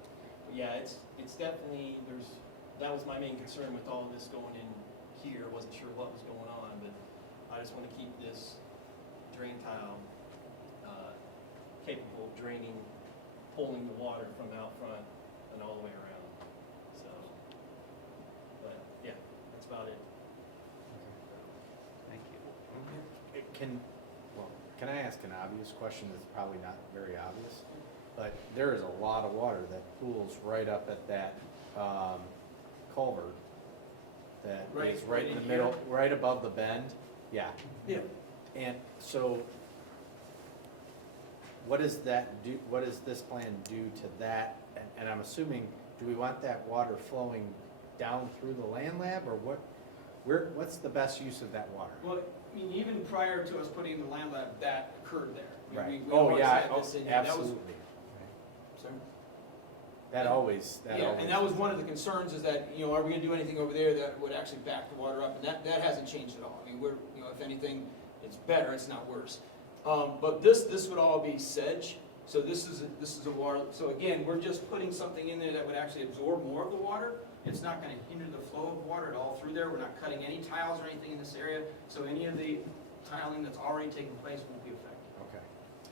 yeah, it's definitely, that was my main concern with all this going in here. Wasn't sure what was going on, but I just want to keep this drain tile capable of draining, pulling the water from out front and all the way around. So, but yeah, that's about it. Thank you. Can I ask an obvious question that's probably not very obvious? But there is a lot of water that pools right up at that culvert that is right in the middle, right above the bend. Yeah. Yeah. And so what does that do, what does this plan do to that? And I'm assuming, do we want that water flowing down through the land lab, or what's the best use of that water? Well, I mean, even prior to us putting the land lab, that occurred there. I mean, Right. we Oh, always yeah, had this in here. That was- absolutely. sorry? That always. Yeah, and that was one of the concerns is that, you know, are we gonna do anything over there that would actually back the water up? And that hasn't changed at all. I mean, we're, you know, if anything, it's better, it's not worse. But this would all be sedge, so this is a water, so again, we're just putting something in there that would actually absorb more of the water. It's not gonna hinder the flow of water at all through there. We're not cutting any tiles or anything in this area, so any of the tiling that's already taken place won't be affected. Okay.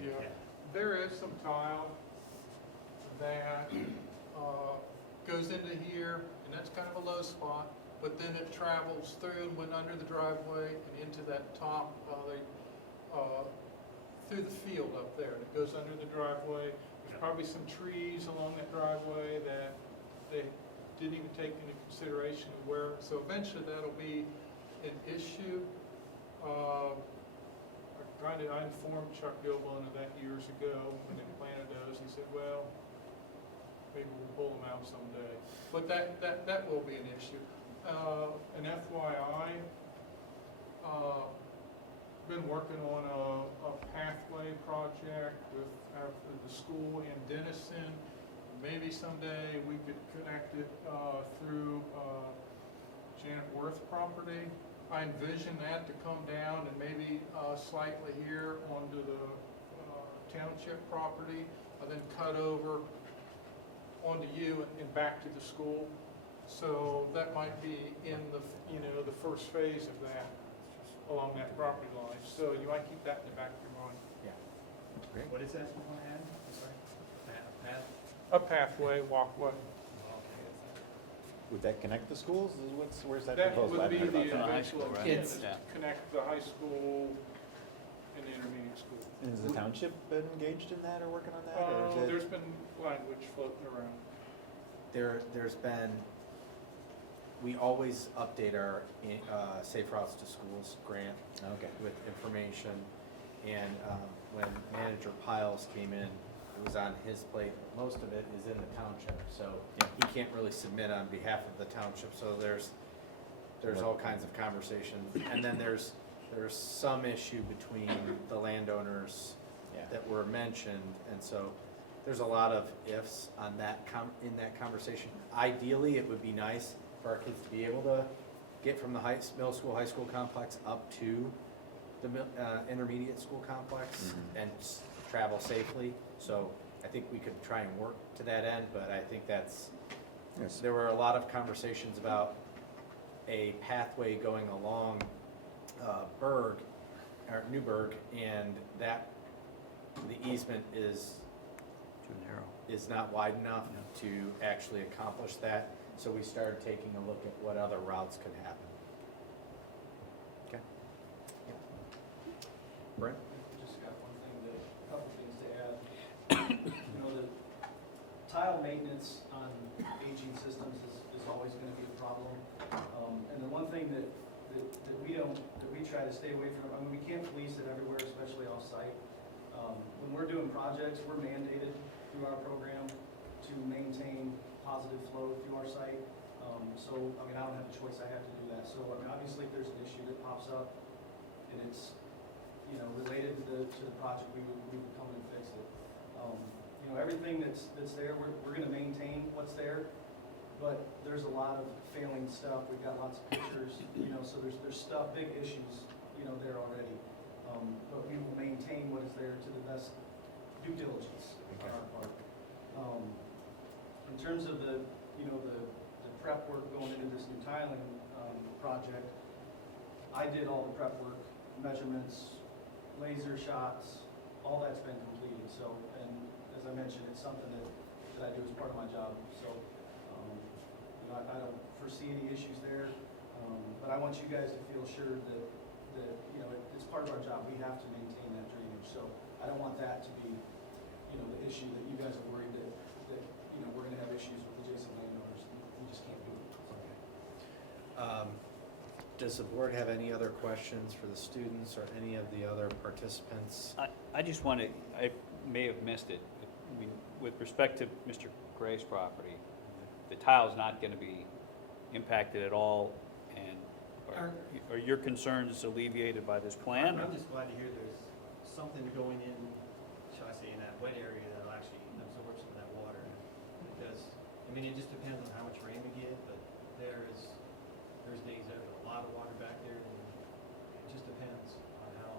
Yeah, there is some tile that goes into here, and that's kind of a low spot, but then it travels through and went under the driveway and into that top to the field up there that goes under the driveway. There's probably some trees along that driveway that they didn't even take into consideration of where, so eventually that'll be an issue. I informed Chuck Gilbone of that years ago when they planted those. He said, well, maybe we'll pull them out someday. But that will be an issue. An FYI, been working on a pathway project with the school in Denison. Maybe someday we could connect it through Janet Worth property. I envision that to come down and maybe slightly here onto the township property, and then cut over onto you and back to the school. So that might be in the, the first phase of that, along that property line. So you might keep that in the back of your mind. Great. What is that you want to add? I'm sorry. Path? A pathway, walkway. Would that connect the schools? Where's that That proposed? would be I've the heard about that. high eventual school, right? intent, is Yeah. to connect the high school and the intermediate school. And has the township been engaged in that or working on that? Or is it? There's been language floating around. There's been, we always update our Safe Routes to Schools grant Okay. with information. And when Manager Piles came in, it was on his plate. Most of it is in the township, so he can't really submit on behalf of the township. So there's all kinds of conversations. And then there's some issue between the landowners Yeah. that were mentioned, and so there's a lot of ifs on that in that conversation. Ideally, it would be nice for our kids to be able to get from the middle school, high school complex up to the intermediate school complex Mhm. and travel safely. So I think we could try and work to that end, but I think Yes. there were a lot of conversations about a pathway going along Newburgh, and that the easement is Too narrow. not wide enough to actually accomplish that. So we started taking a look at what other routes could happen. Okay. Brent? Just got one thing, a couple things to add. The tile maintenance on aging systems is always gonna be a problem. And the one thing that we try to stay away from, I mean, we can't police it everywhere, especially off-site. When we're doing projects, we're mandated through our program to maintain positive flow through our site. So, I mean, I don't have a choice, I have to do that. So, I mean, obviously, if there's an issue that pops up and it's, related to the project, we would come and fix it. Everything that's there, we're gonna maintain what's there, but there's a lot of failing stuff. We've got lots of pictures, so there's stuff, big issues, there already. But we will maintain what is there to the best due diligence on our part. In terms of the prep work going into this new tiling project, I did all the prep work, measurements, laser shots, all that's been completed. So, and as I mentioned, it's something that I do as part of my job. So, I don't foresee any issues there, but I want you guys to feel sure that it's part of our job. We have to maintain that drainage. So I don't want that to be, the issue that you guys are worried that we're gonna have issues with adjacent landowners. We just can't do it. Does the board have any other questions for the students or any of the other participants? I just want to, I may have missed it. I mean, with respect to Mr. Gray's property, the tile's not going to be impacted at all, and are your concerns alleviated by this plan? I'm just glad to hear there's something going in, shall I say, in that wet area that'll actually absorb some of that water. Because, it just depends on how much rain we get, but there's days that there's a lot of water back there, and it just depends on how.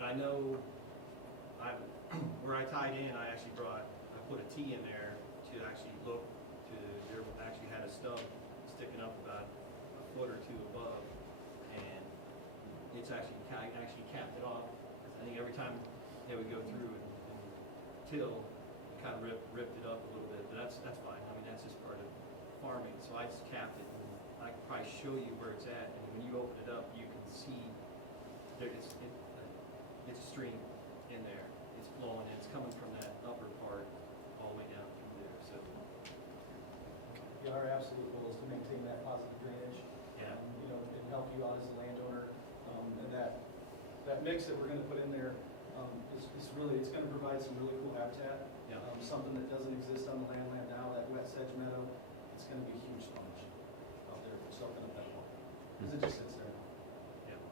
But I know, where I tied in, I put a T in there to actually look to, there actually had a stub sticking up about a foot or two above, and it's actually capped it off. I think every time they would go through and till, it kind of ripped it up a little bit, but that's fine. That's just part of farming, so I just capped it, and I can probably show you where it's at, and when you open it up, you can see there it's a stream in there. It's flowing, and it's coming from that upper part all the way down through there, so, Yeah, our absolute goal is to maintain that positive drainage, yeah. you know, and help you out as a landowner. And that mix that we're gonna put in there, is really, it's gonna provide some really cool habitat. Yeah. Something that doesn't exist on the land now, that wet sedge meadow, it's gonna be a huge sponge out there for soaking up that water. Cause it just sits there now.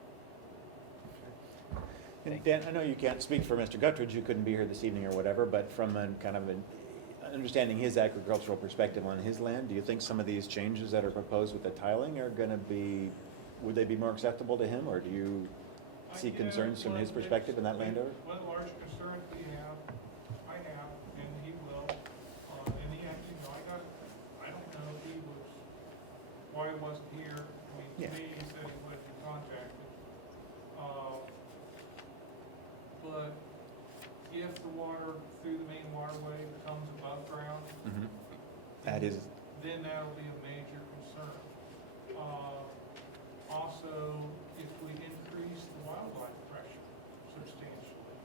And Dan, I know you can't speak for Mr. Guttridge, you couldn't be here this evening or whatever, but from a kind of understanding his agricultural perspective on his land, do you think some of these changes that are proposed with the tiling are gonna be, would they be more acceptable to him, or do you see concerns from his perspective in that landowner? One large concern I have, and he will, in the end, you know, I don't know if he was, why he wasn't here. I mean, Yeah. to me, he said he would be contacted. But if the water through the main waterway comes above ground, Mhm. That is, then that'll be a major concern. Also, if we increase the wildlife pressure substantially,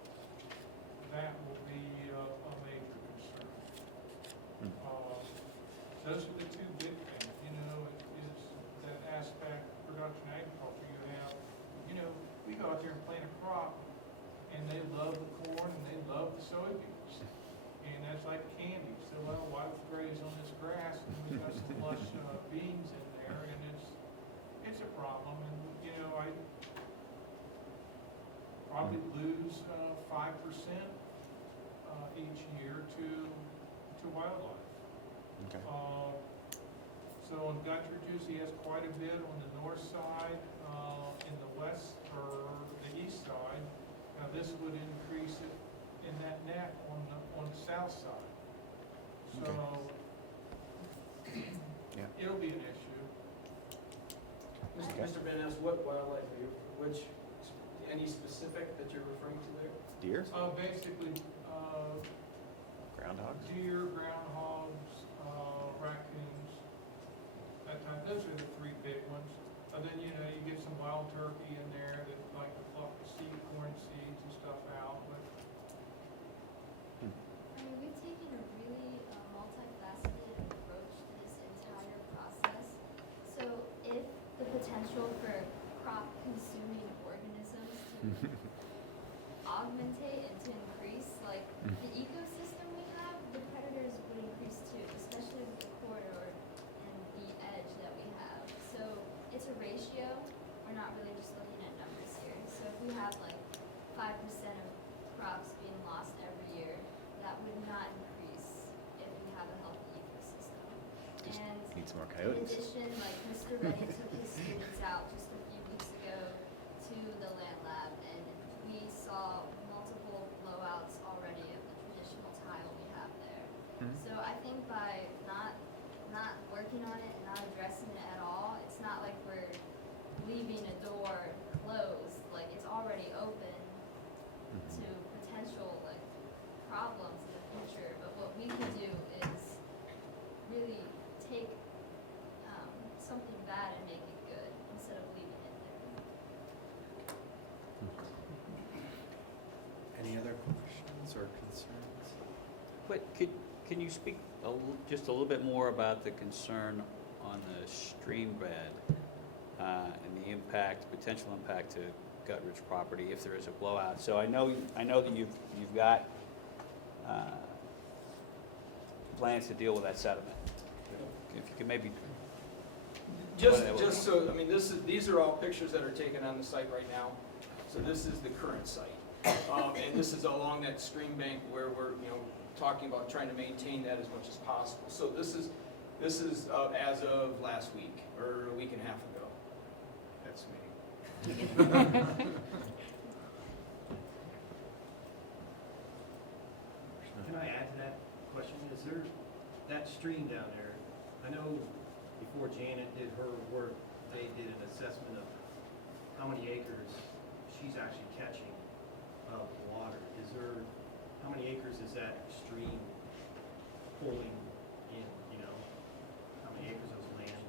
that will be a major concern. Hmm. Those are the two big things, you know, is that aspect, production agriculture you have. You know, we go out there and plant a crop, and they love the corn, and they love the soybeans. And that's like candy. So, well, why graze on this grass, and we got some lush beans in there, and it's a problem. And, you know, I probably lose 5% each year to wildlife. okay. So in Guttridge's, he has quite a bit on the north side, in the west, or the east side. Now, this would increase it in that neck on the south side. So, Yeah. it'll be an issue. Okay. Mr. Van Ness, what wildlife are you, any specific that you're referring to there? Deer, Basically, groundhogs? deer, groundhogs, raccoons, that type, those are the three big ones. And then, you know, you get some wild turkey in there that like to pluck the corn seeds and stuff out, but I mean, we've taken a really multifaceted approach to this entire process. So if the potential for crop-consuming organisms to augmentate and to increase, like the ecosystem we have, the predators would increase too, especially with the corridor and the edge that we have. So it's a ratio. We're not really just looking at numbers here. So if we have like 5% of crops being lost every year, that would not increase if we have a healthy ecosystem. Just And need some more in coyotes. addition, like Mr. Reddy took his students out just a few weeks ago to the land lab, and we saw multiple blowouts already of the traditional tile we have there. Mhm. So I think by not working on it and not addressing it at all, it's not like we're leaving a door closed, like it's already open to potential like problems in the future. But what we can do is really take something bad and make it good instead of leaving it there. Any other questions or concerns? But can you speak just a little bit more about the concern on the stream bed and the impact, potential impact to Guttridge property if there is a blowout? So I know that you've got plans to deal with that sediment. If you could maybe. Just so, I mean, these are all pictures that are taken on the site right now. So this is the current site. And this is along that stream bank where we're, you know, talking about trying to maintain that as much as possible. So this is as of last week, or a week and a half ago. That's me. Can I add to that question? Is there, that stream down there, I know before Janet did her work, they did an assessment of how many acres she's actually catching of water. Is there, how many acres is that stream pulling in, you know? How many acres of land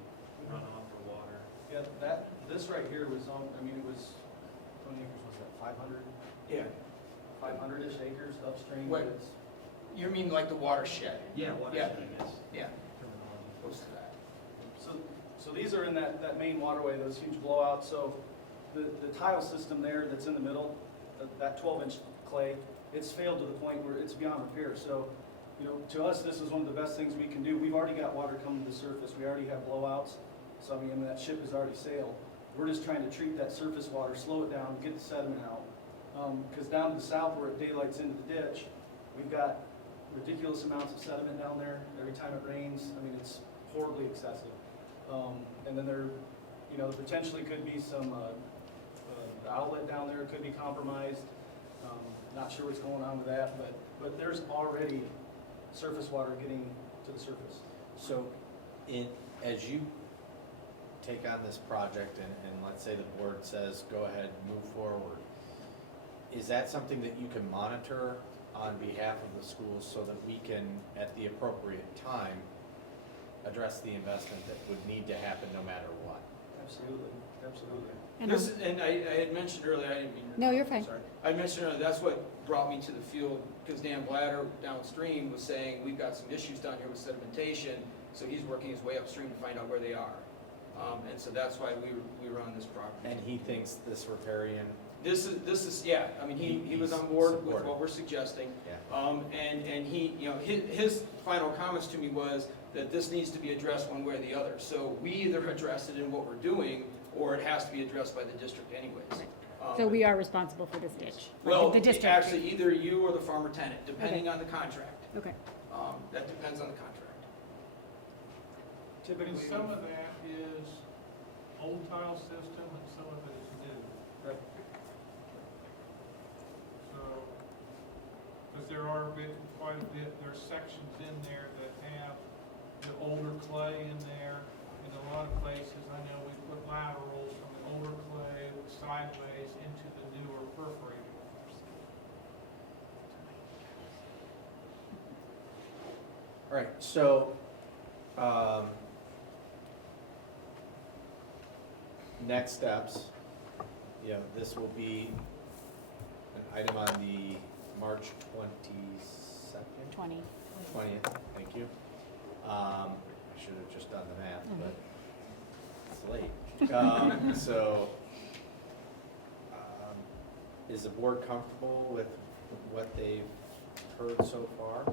run off for water? Yeah, this right here was on, I mean, it was, how many acres was that, 500? Yeah. 500-ish acres upstream. What? It's- You mean like the watershed? Yeah, watershed, Yeah. I guess. Yeah, Terminology. close to that. So these are in that main waterway, those huge blowouts. So the tile system there that's in the middle, that 12-inch clay, it's failed to the point where it's beyond repair. So, you know, to us, this is one of the best things we can do. We've already got water coming to the surface. We already have blowouts. So, I mean, that ship has already sailed. We're just trying to treat that surface water, slow it down, get the sediment out. Because down to the south where it daylights into the ditch, we've got ridiculous amounts of sediment down there every time it rains. I mean, it's horribly excessive. And then there, you know, potentially could be some, the outlet down there could be compromised. Not sure what's going on with that, but there's already surface water getting to the surface. So, as you take on this project and let's say the board says, go ahead, move forward, is that something that you can monitor on behalf of the schools so that we can, at the appropriate time, address the investment that would need to happen no matter what? Absolutely, absolutely. And I had mentioned earlier, I didn't mean. No, you're fine. Sorry. I mentioned earlier, that's what brought me to the field, because Dan Blatter downstream was saying, we've got some issues down here with sedimentation, so he's working his way upstream to find out where they are. And so that's why we were on this property. And he thinks this riparian, This is, yeah, I mean, he was on board with what we're suggesting. yeah, And he, you know, his final comments to me was that this needs to be addressed one way or the other. So we either address it in what we're doing, or it has to be addressed by the district anyways. So we are responsible for this ditch? like Well, the district? actually, either you or the farmer tenant, depending on the contract. Okay. That depends on the contract. And Typically, some of that is old tile system and some of it is new. Right. So, because there are quite a bit, there are sections in there that have the older clay in there. In a lot of places, I know we put laterals from the older clay sideways into the newer perforated ones. all right, so, next steps, you know, this will be an item on the March 22nd? 20th, thank you. I should have just done the math, but it's late. So, is the board comfortable with what they've heard so far?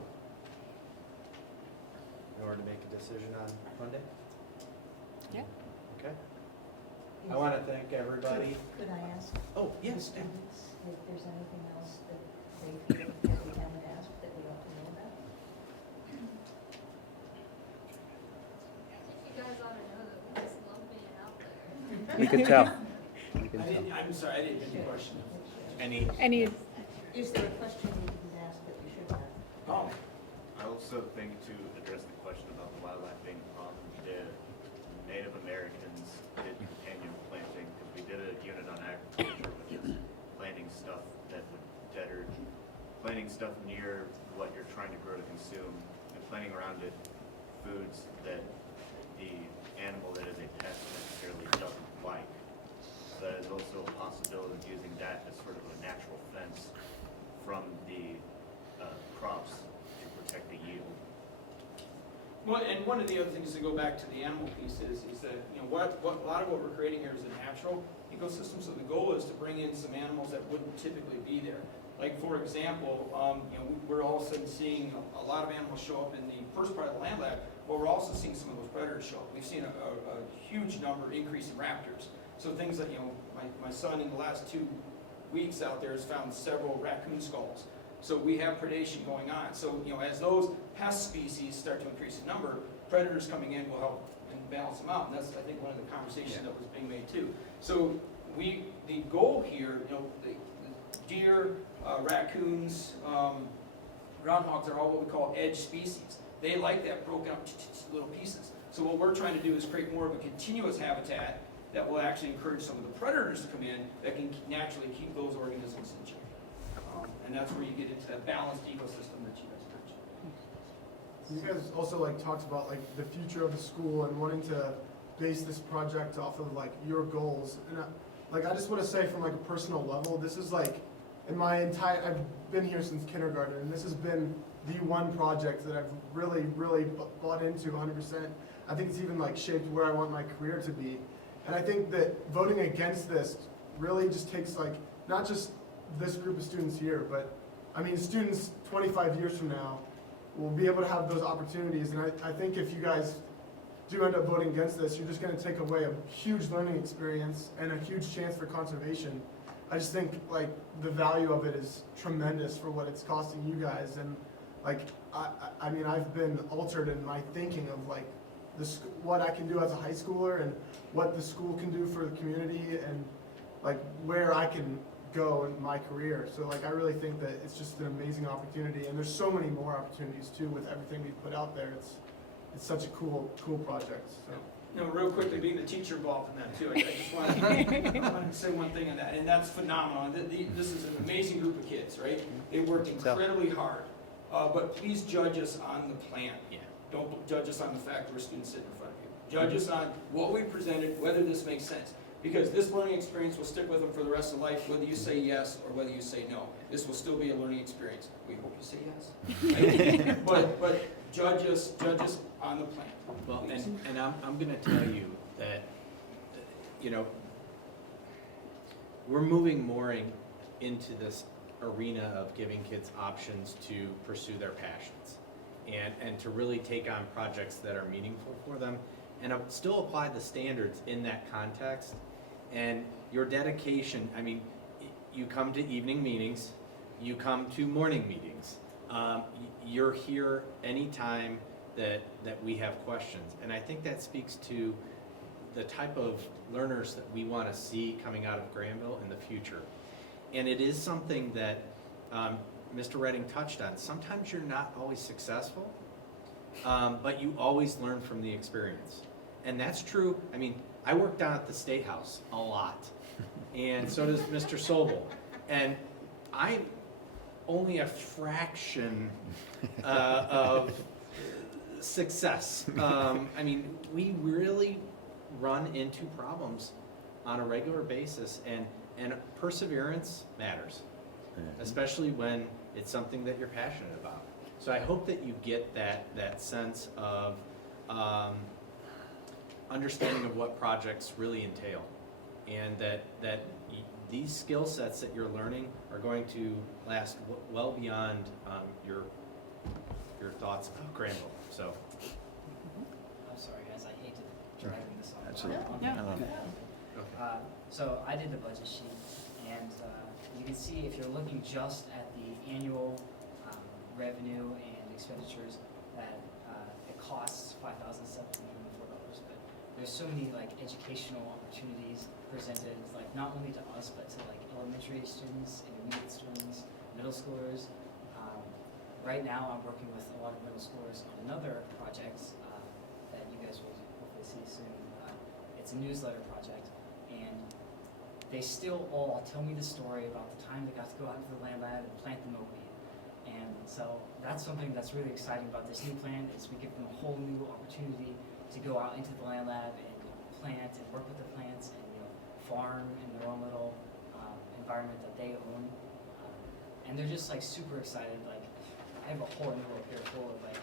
In order to make a decision on Monday? Yeah. Okay. I want to thank everybody. Could I ask Oh, the yes, ma'am. students if there's anything else that they feel that we haven't asked that we ought to know about? You guys ought to know that we just love being out there. We can tell. We can tell. I'm sorry, I didn't get the question. Any, Is there a question you didn't ask that we should have? Oh, I also think to address the question about the wildlife being a problem, the Native Americans did annual planting, because we did a unit on agriculture, which is planting stuff that would deter, planting stuff near what you're trying to grow to consume, and planting around it foods that the animal that is a pest necessarily doesn't like. So that is also a possibility of using that as sort of a natural fence from the crops to protect the yield. well, and one of the other things to go back to the animal piece is that, you know, what a lot of what we're creating here is a natural ecosystem. So the goal is to bring in some animals that wouldn't typically be there. Like, for example, you know, we're all of a sudden seeing a lot of animals show up in the first part of the land lab, but we're also seeing some of those predators show up. We've seen a huge number increase in raptors. So things that, you know, my son in the last 2 weeks out there has found several raccoon skulls. So we have predation going on. So, you know, as those pest species start to increase in number, predators coming in will help and balance them out. And that's, I think, one of the conversations that was being made too. So the goal here, you know, the deer, raccoons, groundhogs are all what we call edge species. They like that broken up little pieces. So what we're trying to do is create more of a continuous habitat that will actually encourage some of the predators to come in that can naturally keep those organisms in check. And that's where you get into that balanced ecosystem that you guys mentioned. You guys also like talked about like the future of the school and wanting to base this project off of like your goals. And I just want to say from like a personal level, this is like I've been here since kindergarten, and this has been the one project that I've really bought into 100%. I think it's even like shaped where I want my career to be. And I think that voting against this really just takes like, not just this group of students here, but I mean, students 25 years from now will be able to have those opportunities. And I think if you guys do end up voting against this, you're just gonna take away a huge learning experience and a huge chance for conservation. I just think like the value of it is tremendous for what it's costing you guys. And like, I mean, I've been altered in my thinking of like what I can do as a high schooler and what the school can do for the community and like where I can go in my career. So like, I really think that it's just an amazing opportunity, and there's so many more opportunities too with everything we've put out there. It's such a cool project. So. No, real quickly, being the teacher involved in that too, I just wanted to say one thing on that, and that's phenomenal. This is an amazing group of kids, right? They worked incredibly hard, but please judge us on the plan. Yeah. Don't judge us on the fact we're students sitting in front of you. Judge us on what we presented, whether this makes sense. Because this learning experience will stick with them for the rest of life, whether you say yes or whether you say no. This will still be a learning experience. We hope you say yes. Right? But judge us on the plan. Well, please. and I'm gonna tell you that, you know, we're moving more into this arena of giving kids options to pursue their passions and to really take on projects that are meaningful for them and still apply the standards in that context. And your dedication, I mean, you come to evening meetings, you come to morning meetings, you're here anytime that we have questions. And I think that speaks to the type of learners that we want to see coming out of Granville in the future. And it is something that Mr. Redding touched on. Sometimes you're not always successful, but you always learn from the experience. And that's true. I mean, I work down at the State House a lot, and so does Mr. Sobel. And I'm only a fraction of success. I mean, we really run into problems on a regular basis, and perseverance matters, especially when it's something that you're passionate about. So I hope that you get that sense of understanding of what projects really entail, and that these skill sets that you're learning are going to last well beyond your thoughts about Granville. So. I'm sorry, guys, I hate to drag this on. Absolutely. No. So I did the budget sheet, and you can see if you're looking just at the annual revenue and expenditures that it costs $5,704. But there's so many like educational opportunities presented, like not only to us but to like elementary students, intermediate students, middle schoolers. Right now, I'm working with a lot of middle schoolers on another project that you guys will hopefully see soon. It's a newsletter project, and they still all tell me the story about the time they got to go out into the land lab and plant the milkweed. And so that's something that's really exciting about this new plan is we give them a whole new opportunity to go out into the land lab and plant and work with the plants and farm in their own little environment that they own. And they're just like super excited. Like I have a whole envelope here full of like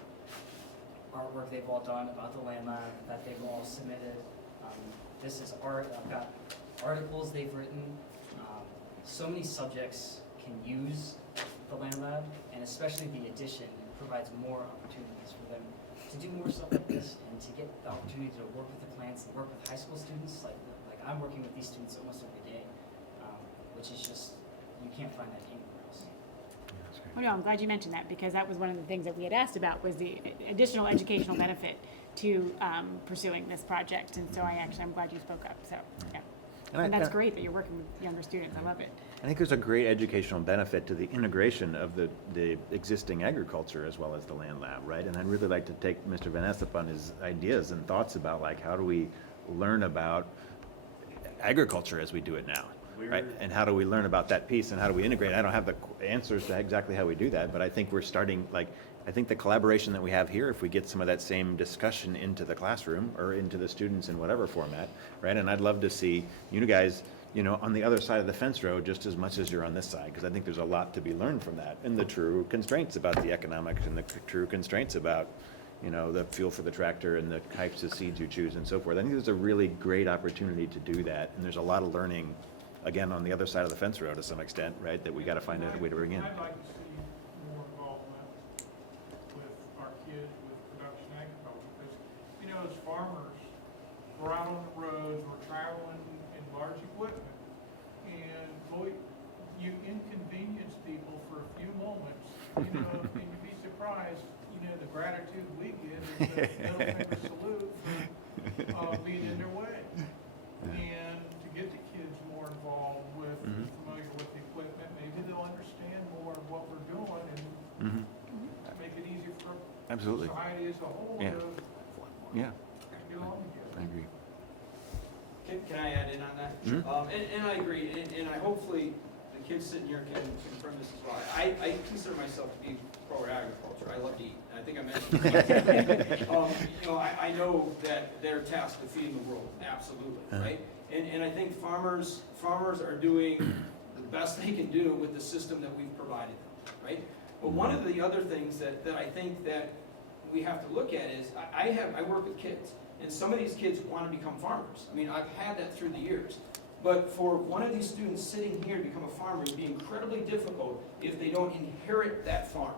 artwork they've all done about the land lab that they've all submitted. This is art. I've got articles they've written. So many subjects can use the land lab, and especially the addition provides more opportunities for them to do more stuff like this and to get the opportunity to work with the plants and work with high school students. Like I'm working with these students almost every day, which is just, you can't find that anywhere else. Well, no, I'm glad you mentioned that, because that was one of the things that we had asked about was the additional educational benefit to pursuing this project. And so I'm glad you spoke up. So, yeah. And that's great that you're working with younger students. I love it. I think there's a great educational benefit to the integration of the existing agriculture as well as the land lab, right? And I'd really like to take Mr. Van Ness up on his ideas and thoughts about like how do we learn about agriculture as we do it now, right? And how do we learn about that piece and how do we integrate? I don't have the answers to exactly how we do that, but I think we're starting, like, I think the collaboration that we have here, if we get some of that same discussion into the classroom or into the students in whatever format, right? And I'd love to see you guys you know, on the other side of the fence row just as much as you're on this side, because I think there's a lot to be learned from that, and the true constraints about the economics and the true constraints about, you know, the fuel for the tractor and the types of seeds you choose and so forth. I think there's a really great opportunity to do that, and there's a lot of learning, again, on the other side of the fence row to some extent, right, that we got to find a way to bring in. I'd like to see more involvement with our kids with production agriculture, because, you know, as farmers, we're out on the roads, we're traveling in large equipment, and boy, you inconvenience people for a few moments, you know, and you'd be surprised, you know, the gratitude we get is a middle finger salute for being in their way. And to get the kids more involved with, familiar with the equipment, maybe they'll understand more of what we're doing and make it easier for Absolutely. society as a whole Yeah. to Yeah, get along together. I agree. Can I add in on that? And I agree, and I hopefully the kids sitting here can confirm this as well. I consider myself to be pro-agriculture. I love to eat. And I think I mentioned you know, I know that they're tasked with feeding the world, absolutely, right? And I think farmers are doing the best they can do with the system that we've provided them, right? But one of the other things that I think that we have to look at is, I work with kids, and some of these kids want to become farmers. I mean, I've had that through the years. But for one of these students sitting here to become a farmer, it'd be incredibly difficult if they don't inherit that farm.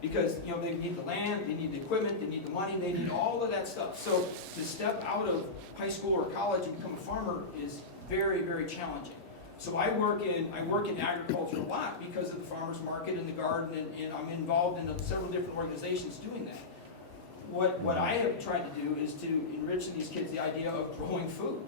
Because, you know, they need the land, they need the equipment, they need the money, they need all of that stuff. So to step out of high school or college and become a farmer is very, very challenging. So I work in agriculture a lot because of the farmer's market and the garden, and I'm involved in several different organizations doing that. What I have tried to do is to enrich these kids the idea of growing food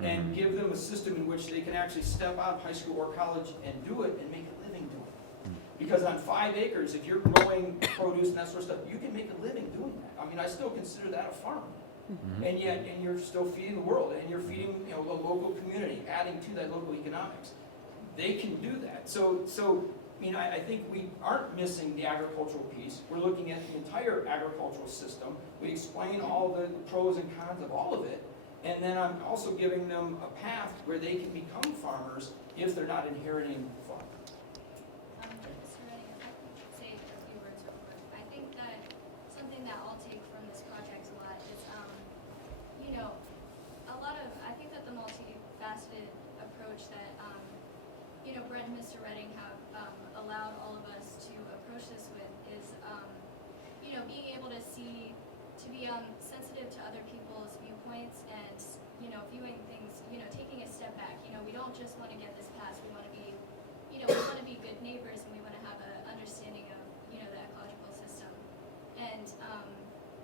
and give them a system in which they can actually step out of high school or college and do it and make a living doing it. Because on 5 acres, if you're growing produce and that sort of stuff, you can make a living doing that. I mean, I still consider that a farm. And yet, and you're still feeding the world, and you're feeding, you know, the local community, adding to that local economics. They can do that. So I mean, I think we aren't missing the agricultural piece. We're looking at the entire agricultural system. We explain all the pros and cons of all of it. And then I'm also giving them a path where they can become farmers if they're not inheriting the farm. Mr. Redding, if I could say a few words real quick. I think that something that I'll take from this project a lot is, you know, I think that the multifaceted approach that, you know, Brett and Mr. Redding have allowed all of us to approach this with is, you know, being able to be sensitive to other people's viewpoints and, you know, viewing things, you know, taking a step back. You know, we don't just want to get this passed, we want to be, you know, we want to be good neighbors, and we want to have an understanding of, you know, the ecological system. And,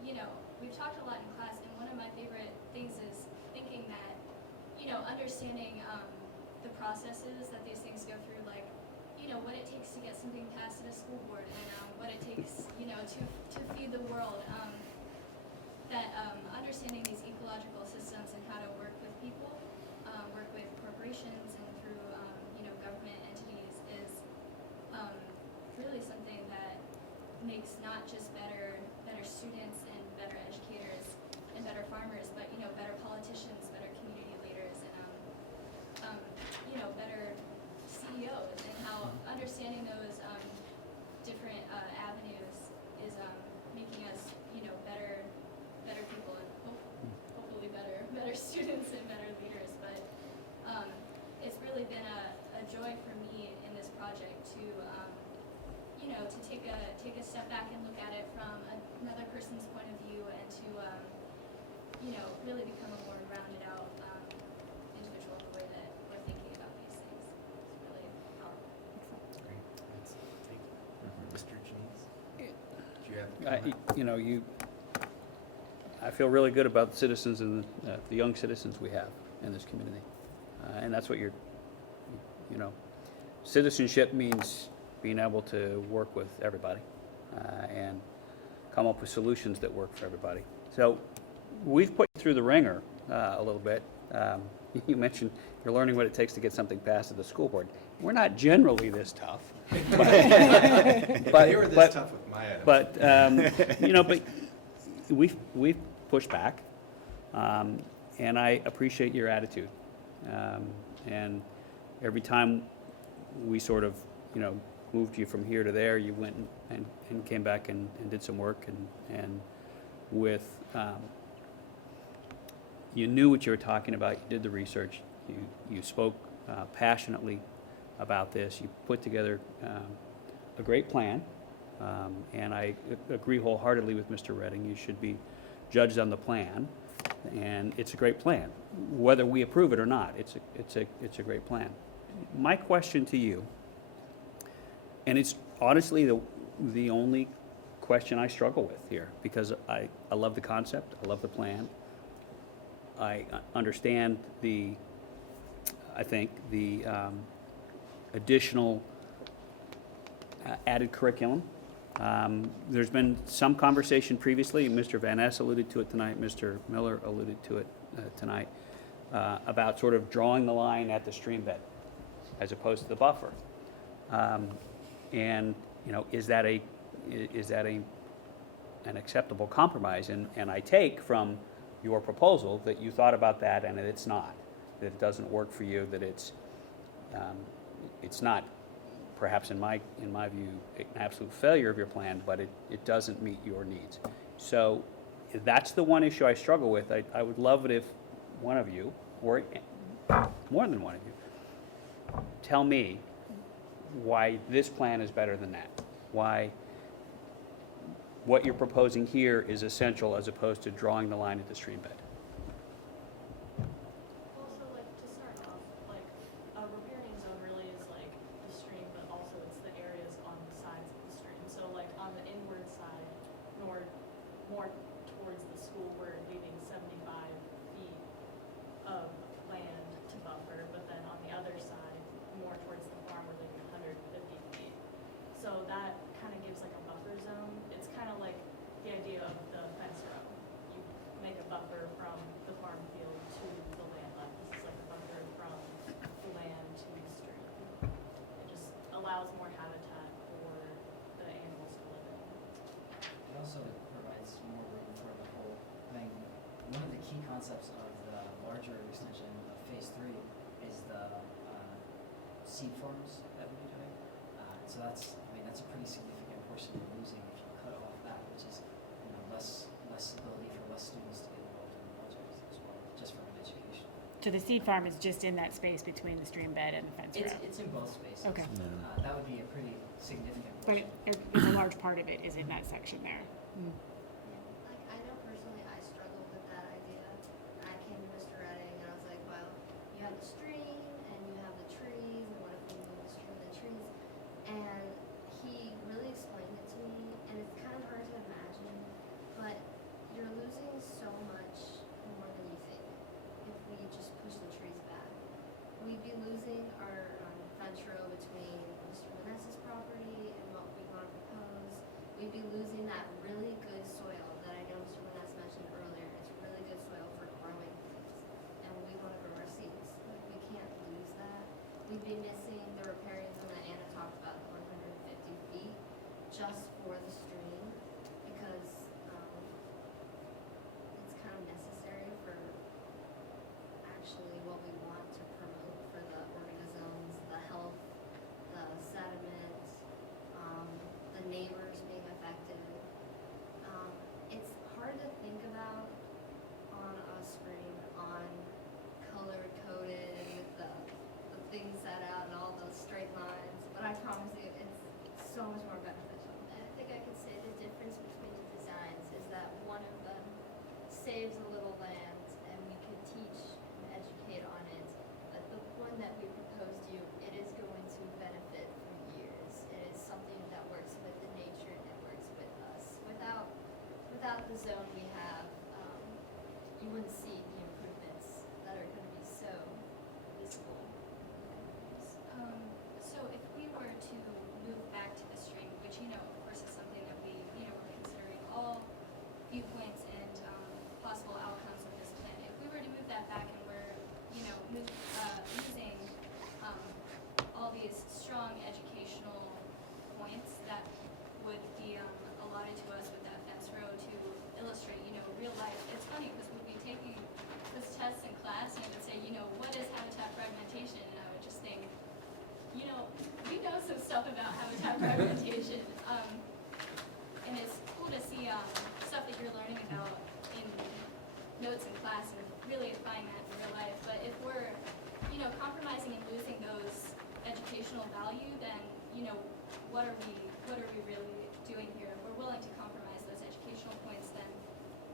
you know, we've talked a lot in class, and one of my favorite things is thinking that, you know, understanding the processes that these things go through, like, you know, what it takes to get something passed at a school board, and what it takes, you know, to feed the world. That understanding these ecological systems and how to work with people, work with corporations, and through, you know, government entities is really something that makes not just better students and better educators and better farmers, but, you know, better politicians, better community leaders, and you know, better CEOs, and how understanding those different avenues is making us, you know, better people, and hopefully better students and better leaders. But it's really been a joy for me in this project to, you know, to take a step back and look at it from another person's point of view, and to, you know, really become a more rounded out individual in the way that we're thinking about these things. It's really powerful. Great. Thank you. Mr. Janice? Do you have a comment? You know, I feel really good about the citizens and the young citizens we have in this community. And that's what you know, citizenship means being able to work with everybody and come up with solutions that work for everybody. So we've put you through the ringer a little bit. You mentioned you're learning what it takes to get something passed at the school board. We're not generally this tough. They were this tough with my items. But you know, but we've pushed back, and I appreciate your attitude And every time we sort of, moved you from here to there, you went and came back and did some work and with, you knew what you were talking about, you did the research, you spoke passionately about this, you put together a great plan, and I agree wholeheartedly with Mr. Redding, you should be judged on the plan, and it's a great plan. Whether we approve it or not, it's a great plan. My question to you, and it's honestly the only question I struggle with here, because I love the concept, I love the plan, I understand I think the additional added curriculum. There's been some conversation previously, Mr. Van Ness alluded to it tonight, Mr. Miller alluded to it tonight, about sort of drawing the line at the stream bed as opposed to the buffer. And is that an acceptable compromise? And I take from your proposal that you thought about that and that it's not, that it doesn't work for you, that it's not, perhaps in my view, an absolute failure of your plan, but it doesn't meet your needs. So that's the one issue I struggle with. I would love it if one of you, or more than one of you, tell me why this plan is better than that. Why what you're proposing here is essential as opposed to drawing the line at the stream bed. Also, like, to start off, like, a riparian zone really is like the stream, but also it's the areas on the sides of the stream. So like on the inward side, more towards the school, we're leaving 75 feet of land to buffer, but then on the other side, more towards the farm, we're leaving 150 feet. So that kind of gives like a buffer zone. It's kind of like the idea of the fence row. You make a buffer from the farm field to the land left. This is like a buffer from the land to the stream. It just allows more habitat for the animals to live in. It also provides more room for the whole thing. One of the key concepts of the larger extension of phase 3 is the seed farms that we'll be doing. So that's a pretty significant portion you're losing if you cut off that, which is less ability for less students to get involved in the projects as well, just from an education. So the seed farm is just in that space between the stream bed and the fence row? It's in both spaces. Okay. That would be a pretty significant But portion. a large part of it is in that section there. Like, I know personally I struggled with that idea. I came to Mr. Redding and I was like, well, you have the stream and you have the trees, and what if we move the stream and the trees? And he really explained it to me, and it's kind of hard to imagine, but you're losing so much more than you think if we just push the trees back. We'd be losing our fence row between Mr. Vanessa's property and what we want to propose. We'd be losing that really good soil that I know Mr. Vanessa mentioned earlier. It's really good soil for growing things, and we want to grow our seeds. Like, we can't lose that. We'd be missing the riparian zone that Anna talked about, the 150 feet, just for the stream, because it's kind of necessary for actually what we want to promote for the organisms, the health, the sediment, the neighbors being affected. It's hard to think about on a screen, on color coded with the things set out and all those straight lines, but I promise you, it's so much more beneficial. And I think I could say the difference between the designs is that one of them saves a little land and we could teach and educate on it. But the one that we proposed you, it is going to benefit for years. It is something that works with the nature and it works with us. Without the zone we have, you wouldn't see the improvements that are going to be so visible. So if we were to move back to the stream, which, of course is something that we, we're considering all viewpoints and possible outcomes of this plan. If we were to move that back and we're, using all these strong educational points that would be allotted to us with that fence row to illustrate, real life. It's funny because we'd be taking this test in class and it would say, what is habitat educational value, then, you know, what are we really doing here? If we're willing to compromise those educational points, then,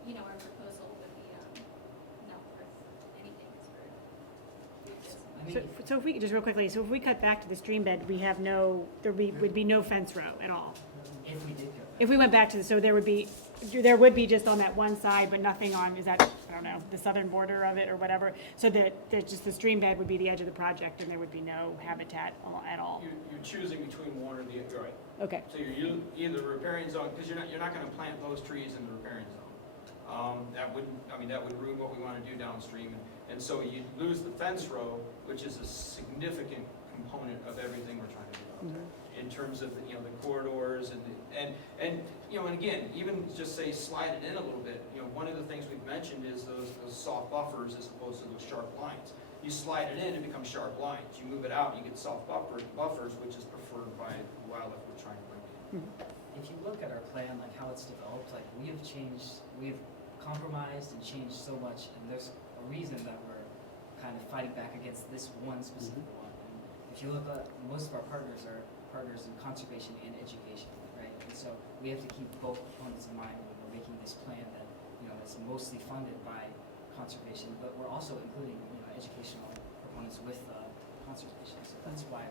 you know, our proposal would be, not worth anything, because I mean, So if we, just real quickly, so if we cut back to the stream bed, we have would be no fence row at all? if we did go back. If we went back to so there would be just on that one side, but nothing on, is that, I don't know, the southern border of it or whatever? So that, there's just the stream bed would be the edge of the project and there would be no habitat at all? You're choosing between one or the, you're right. Okay, So you're either riparian zone, because you're not gonna plant those trees in the riparian zone. That would ruin what we wanna do downstream. And so you lose the fence row, which is a significant component of everything we're trying to do out there. In terms of, you know, the corridors and, you know, and again, even just say slide it in a little bit. You know, one of the things we've mentioned is those soft buffers as opposed to those sharp lines. You slide it in, it becomes sharp lines. You move it out, you get soft buffers, which is preferred by the wildlife we're trying to bring in. If you look at our plan, like how it's developed, like we have compromised and changed so much, and there's a reason that we're kind of fighting back against this one specific one. And if you look at, most of our partners are partners in conservation and education, right? And so we have to keep both components in mind when we're making this plan that, you know, is mostly funded by conservation, but we're also including, you know, educational components with conservation. So that's why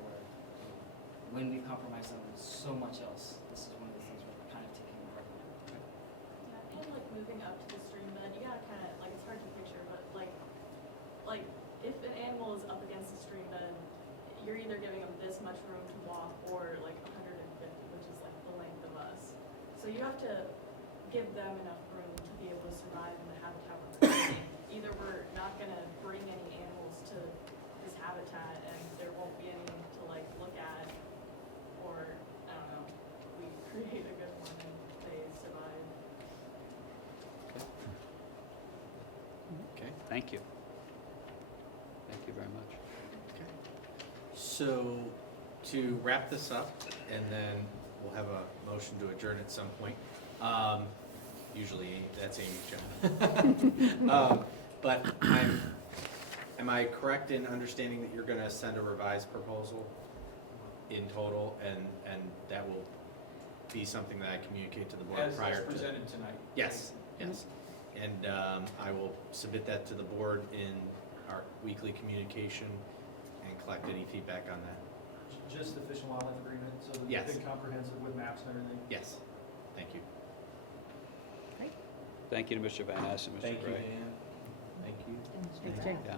when we compromise on so much else, this is one of the things we're kind of taking a hard look at. Yeah, and like moving up to the stream bed, you gotta kind of, like, it's hard to picture, but like if an animal is up against the stream bed, you're either giving them this much room to walk or like 150, which is like the length of us. So you have to give them enough room to be able to survive in the habitat we're creating. Either we're not gonna bring any animals to this habitat and there won't be any to like look at, or I don't know, we create a good one and they survive. Okay. Thank you. Thank you very much. So, to wrap this up, and then we'll have a motion to adjourn at some point. Usually, that's Amy's job. But am I correct in understanding that you're gonna send a revised proposal in total, and that will be something that I communicate to the board As prior to? presented tonight. Yes, yes. And I will submit that to the board in our weekly communication and collect any feedback on that. Just the Fish and Wildlife Agreement, so the Yes. big comprehensive with maps and everything. Yes, thank you. Thank you to Mr. Van Ness and Mr. Thank you, Gray. Dan. Thank you. Thanks, Jay. Yeah.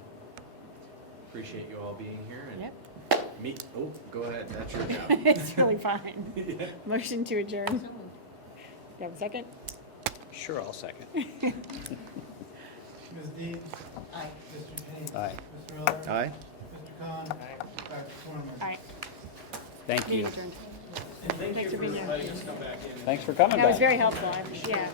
Appreciate you all being here and Yep. oh, go ahead, that's your job. It's really fine. Yeah. Motion to adjourn. Do you have a second? Sure, I'll second. Ms. Dean? Aye. Mr. Payne? Aye. Mr. Miller? Aye? Mr. Khan? Dr. Cornman? All right, Thank you. meeting adjourned. And thank Thanks you for for being here. letting us come back in. Thanks for coming That was back. very helpful, yeah.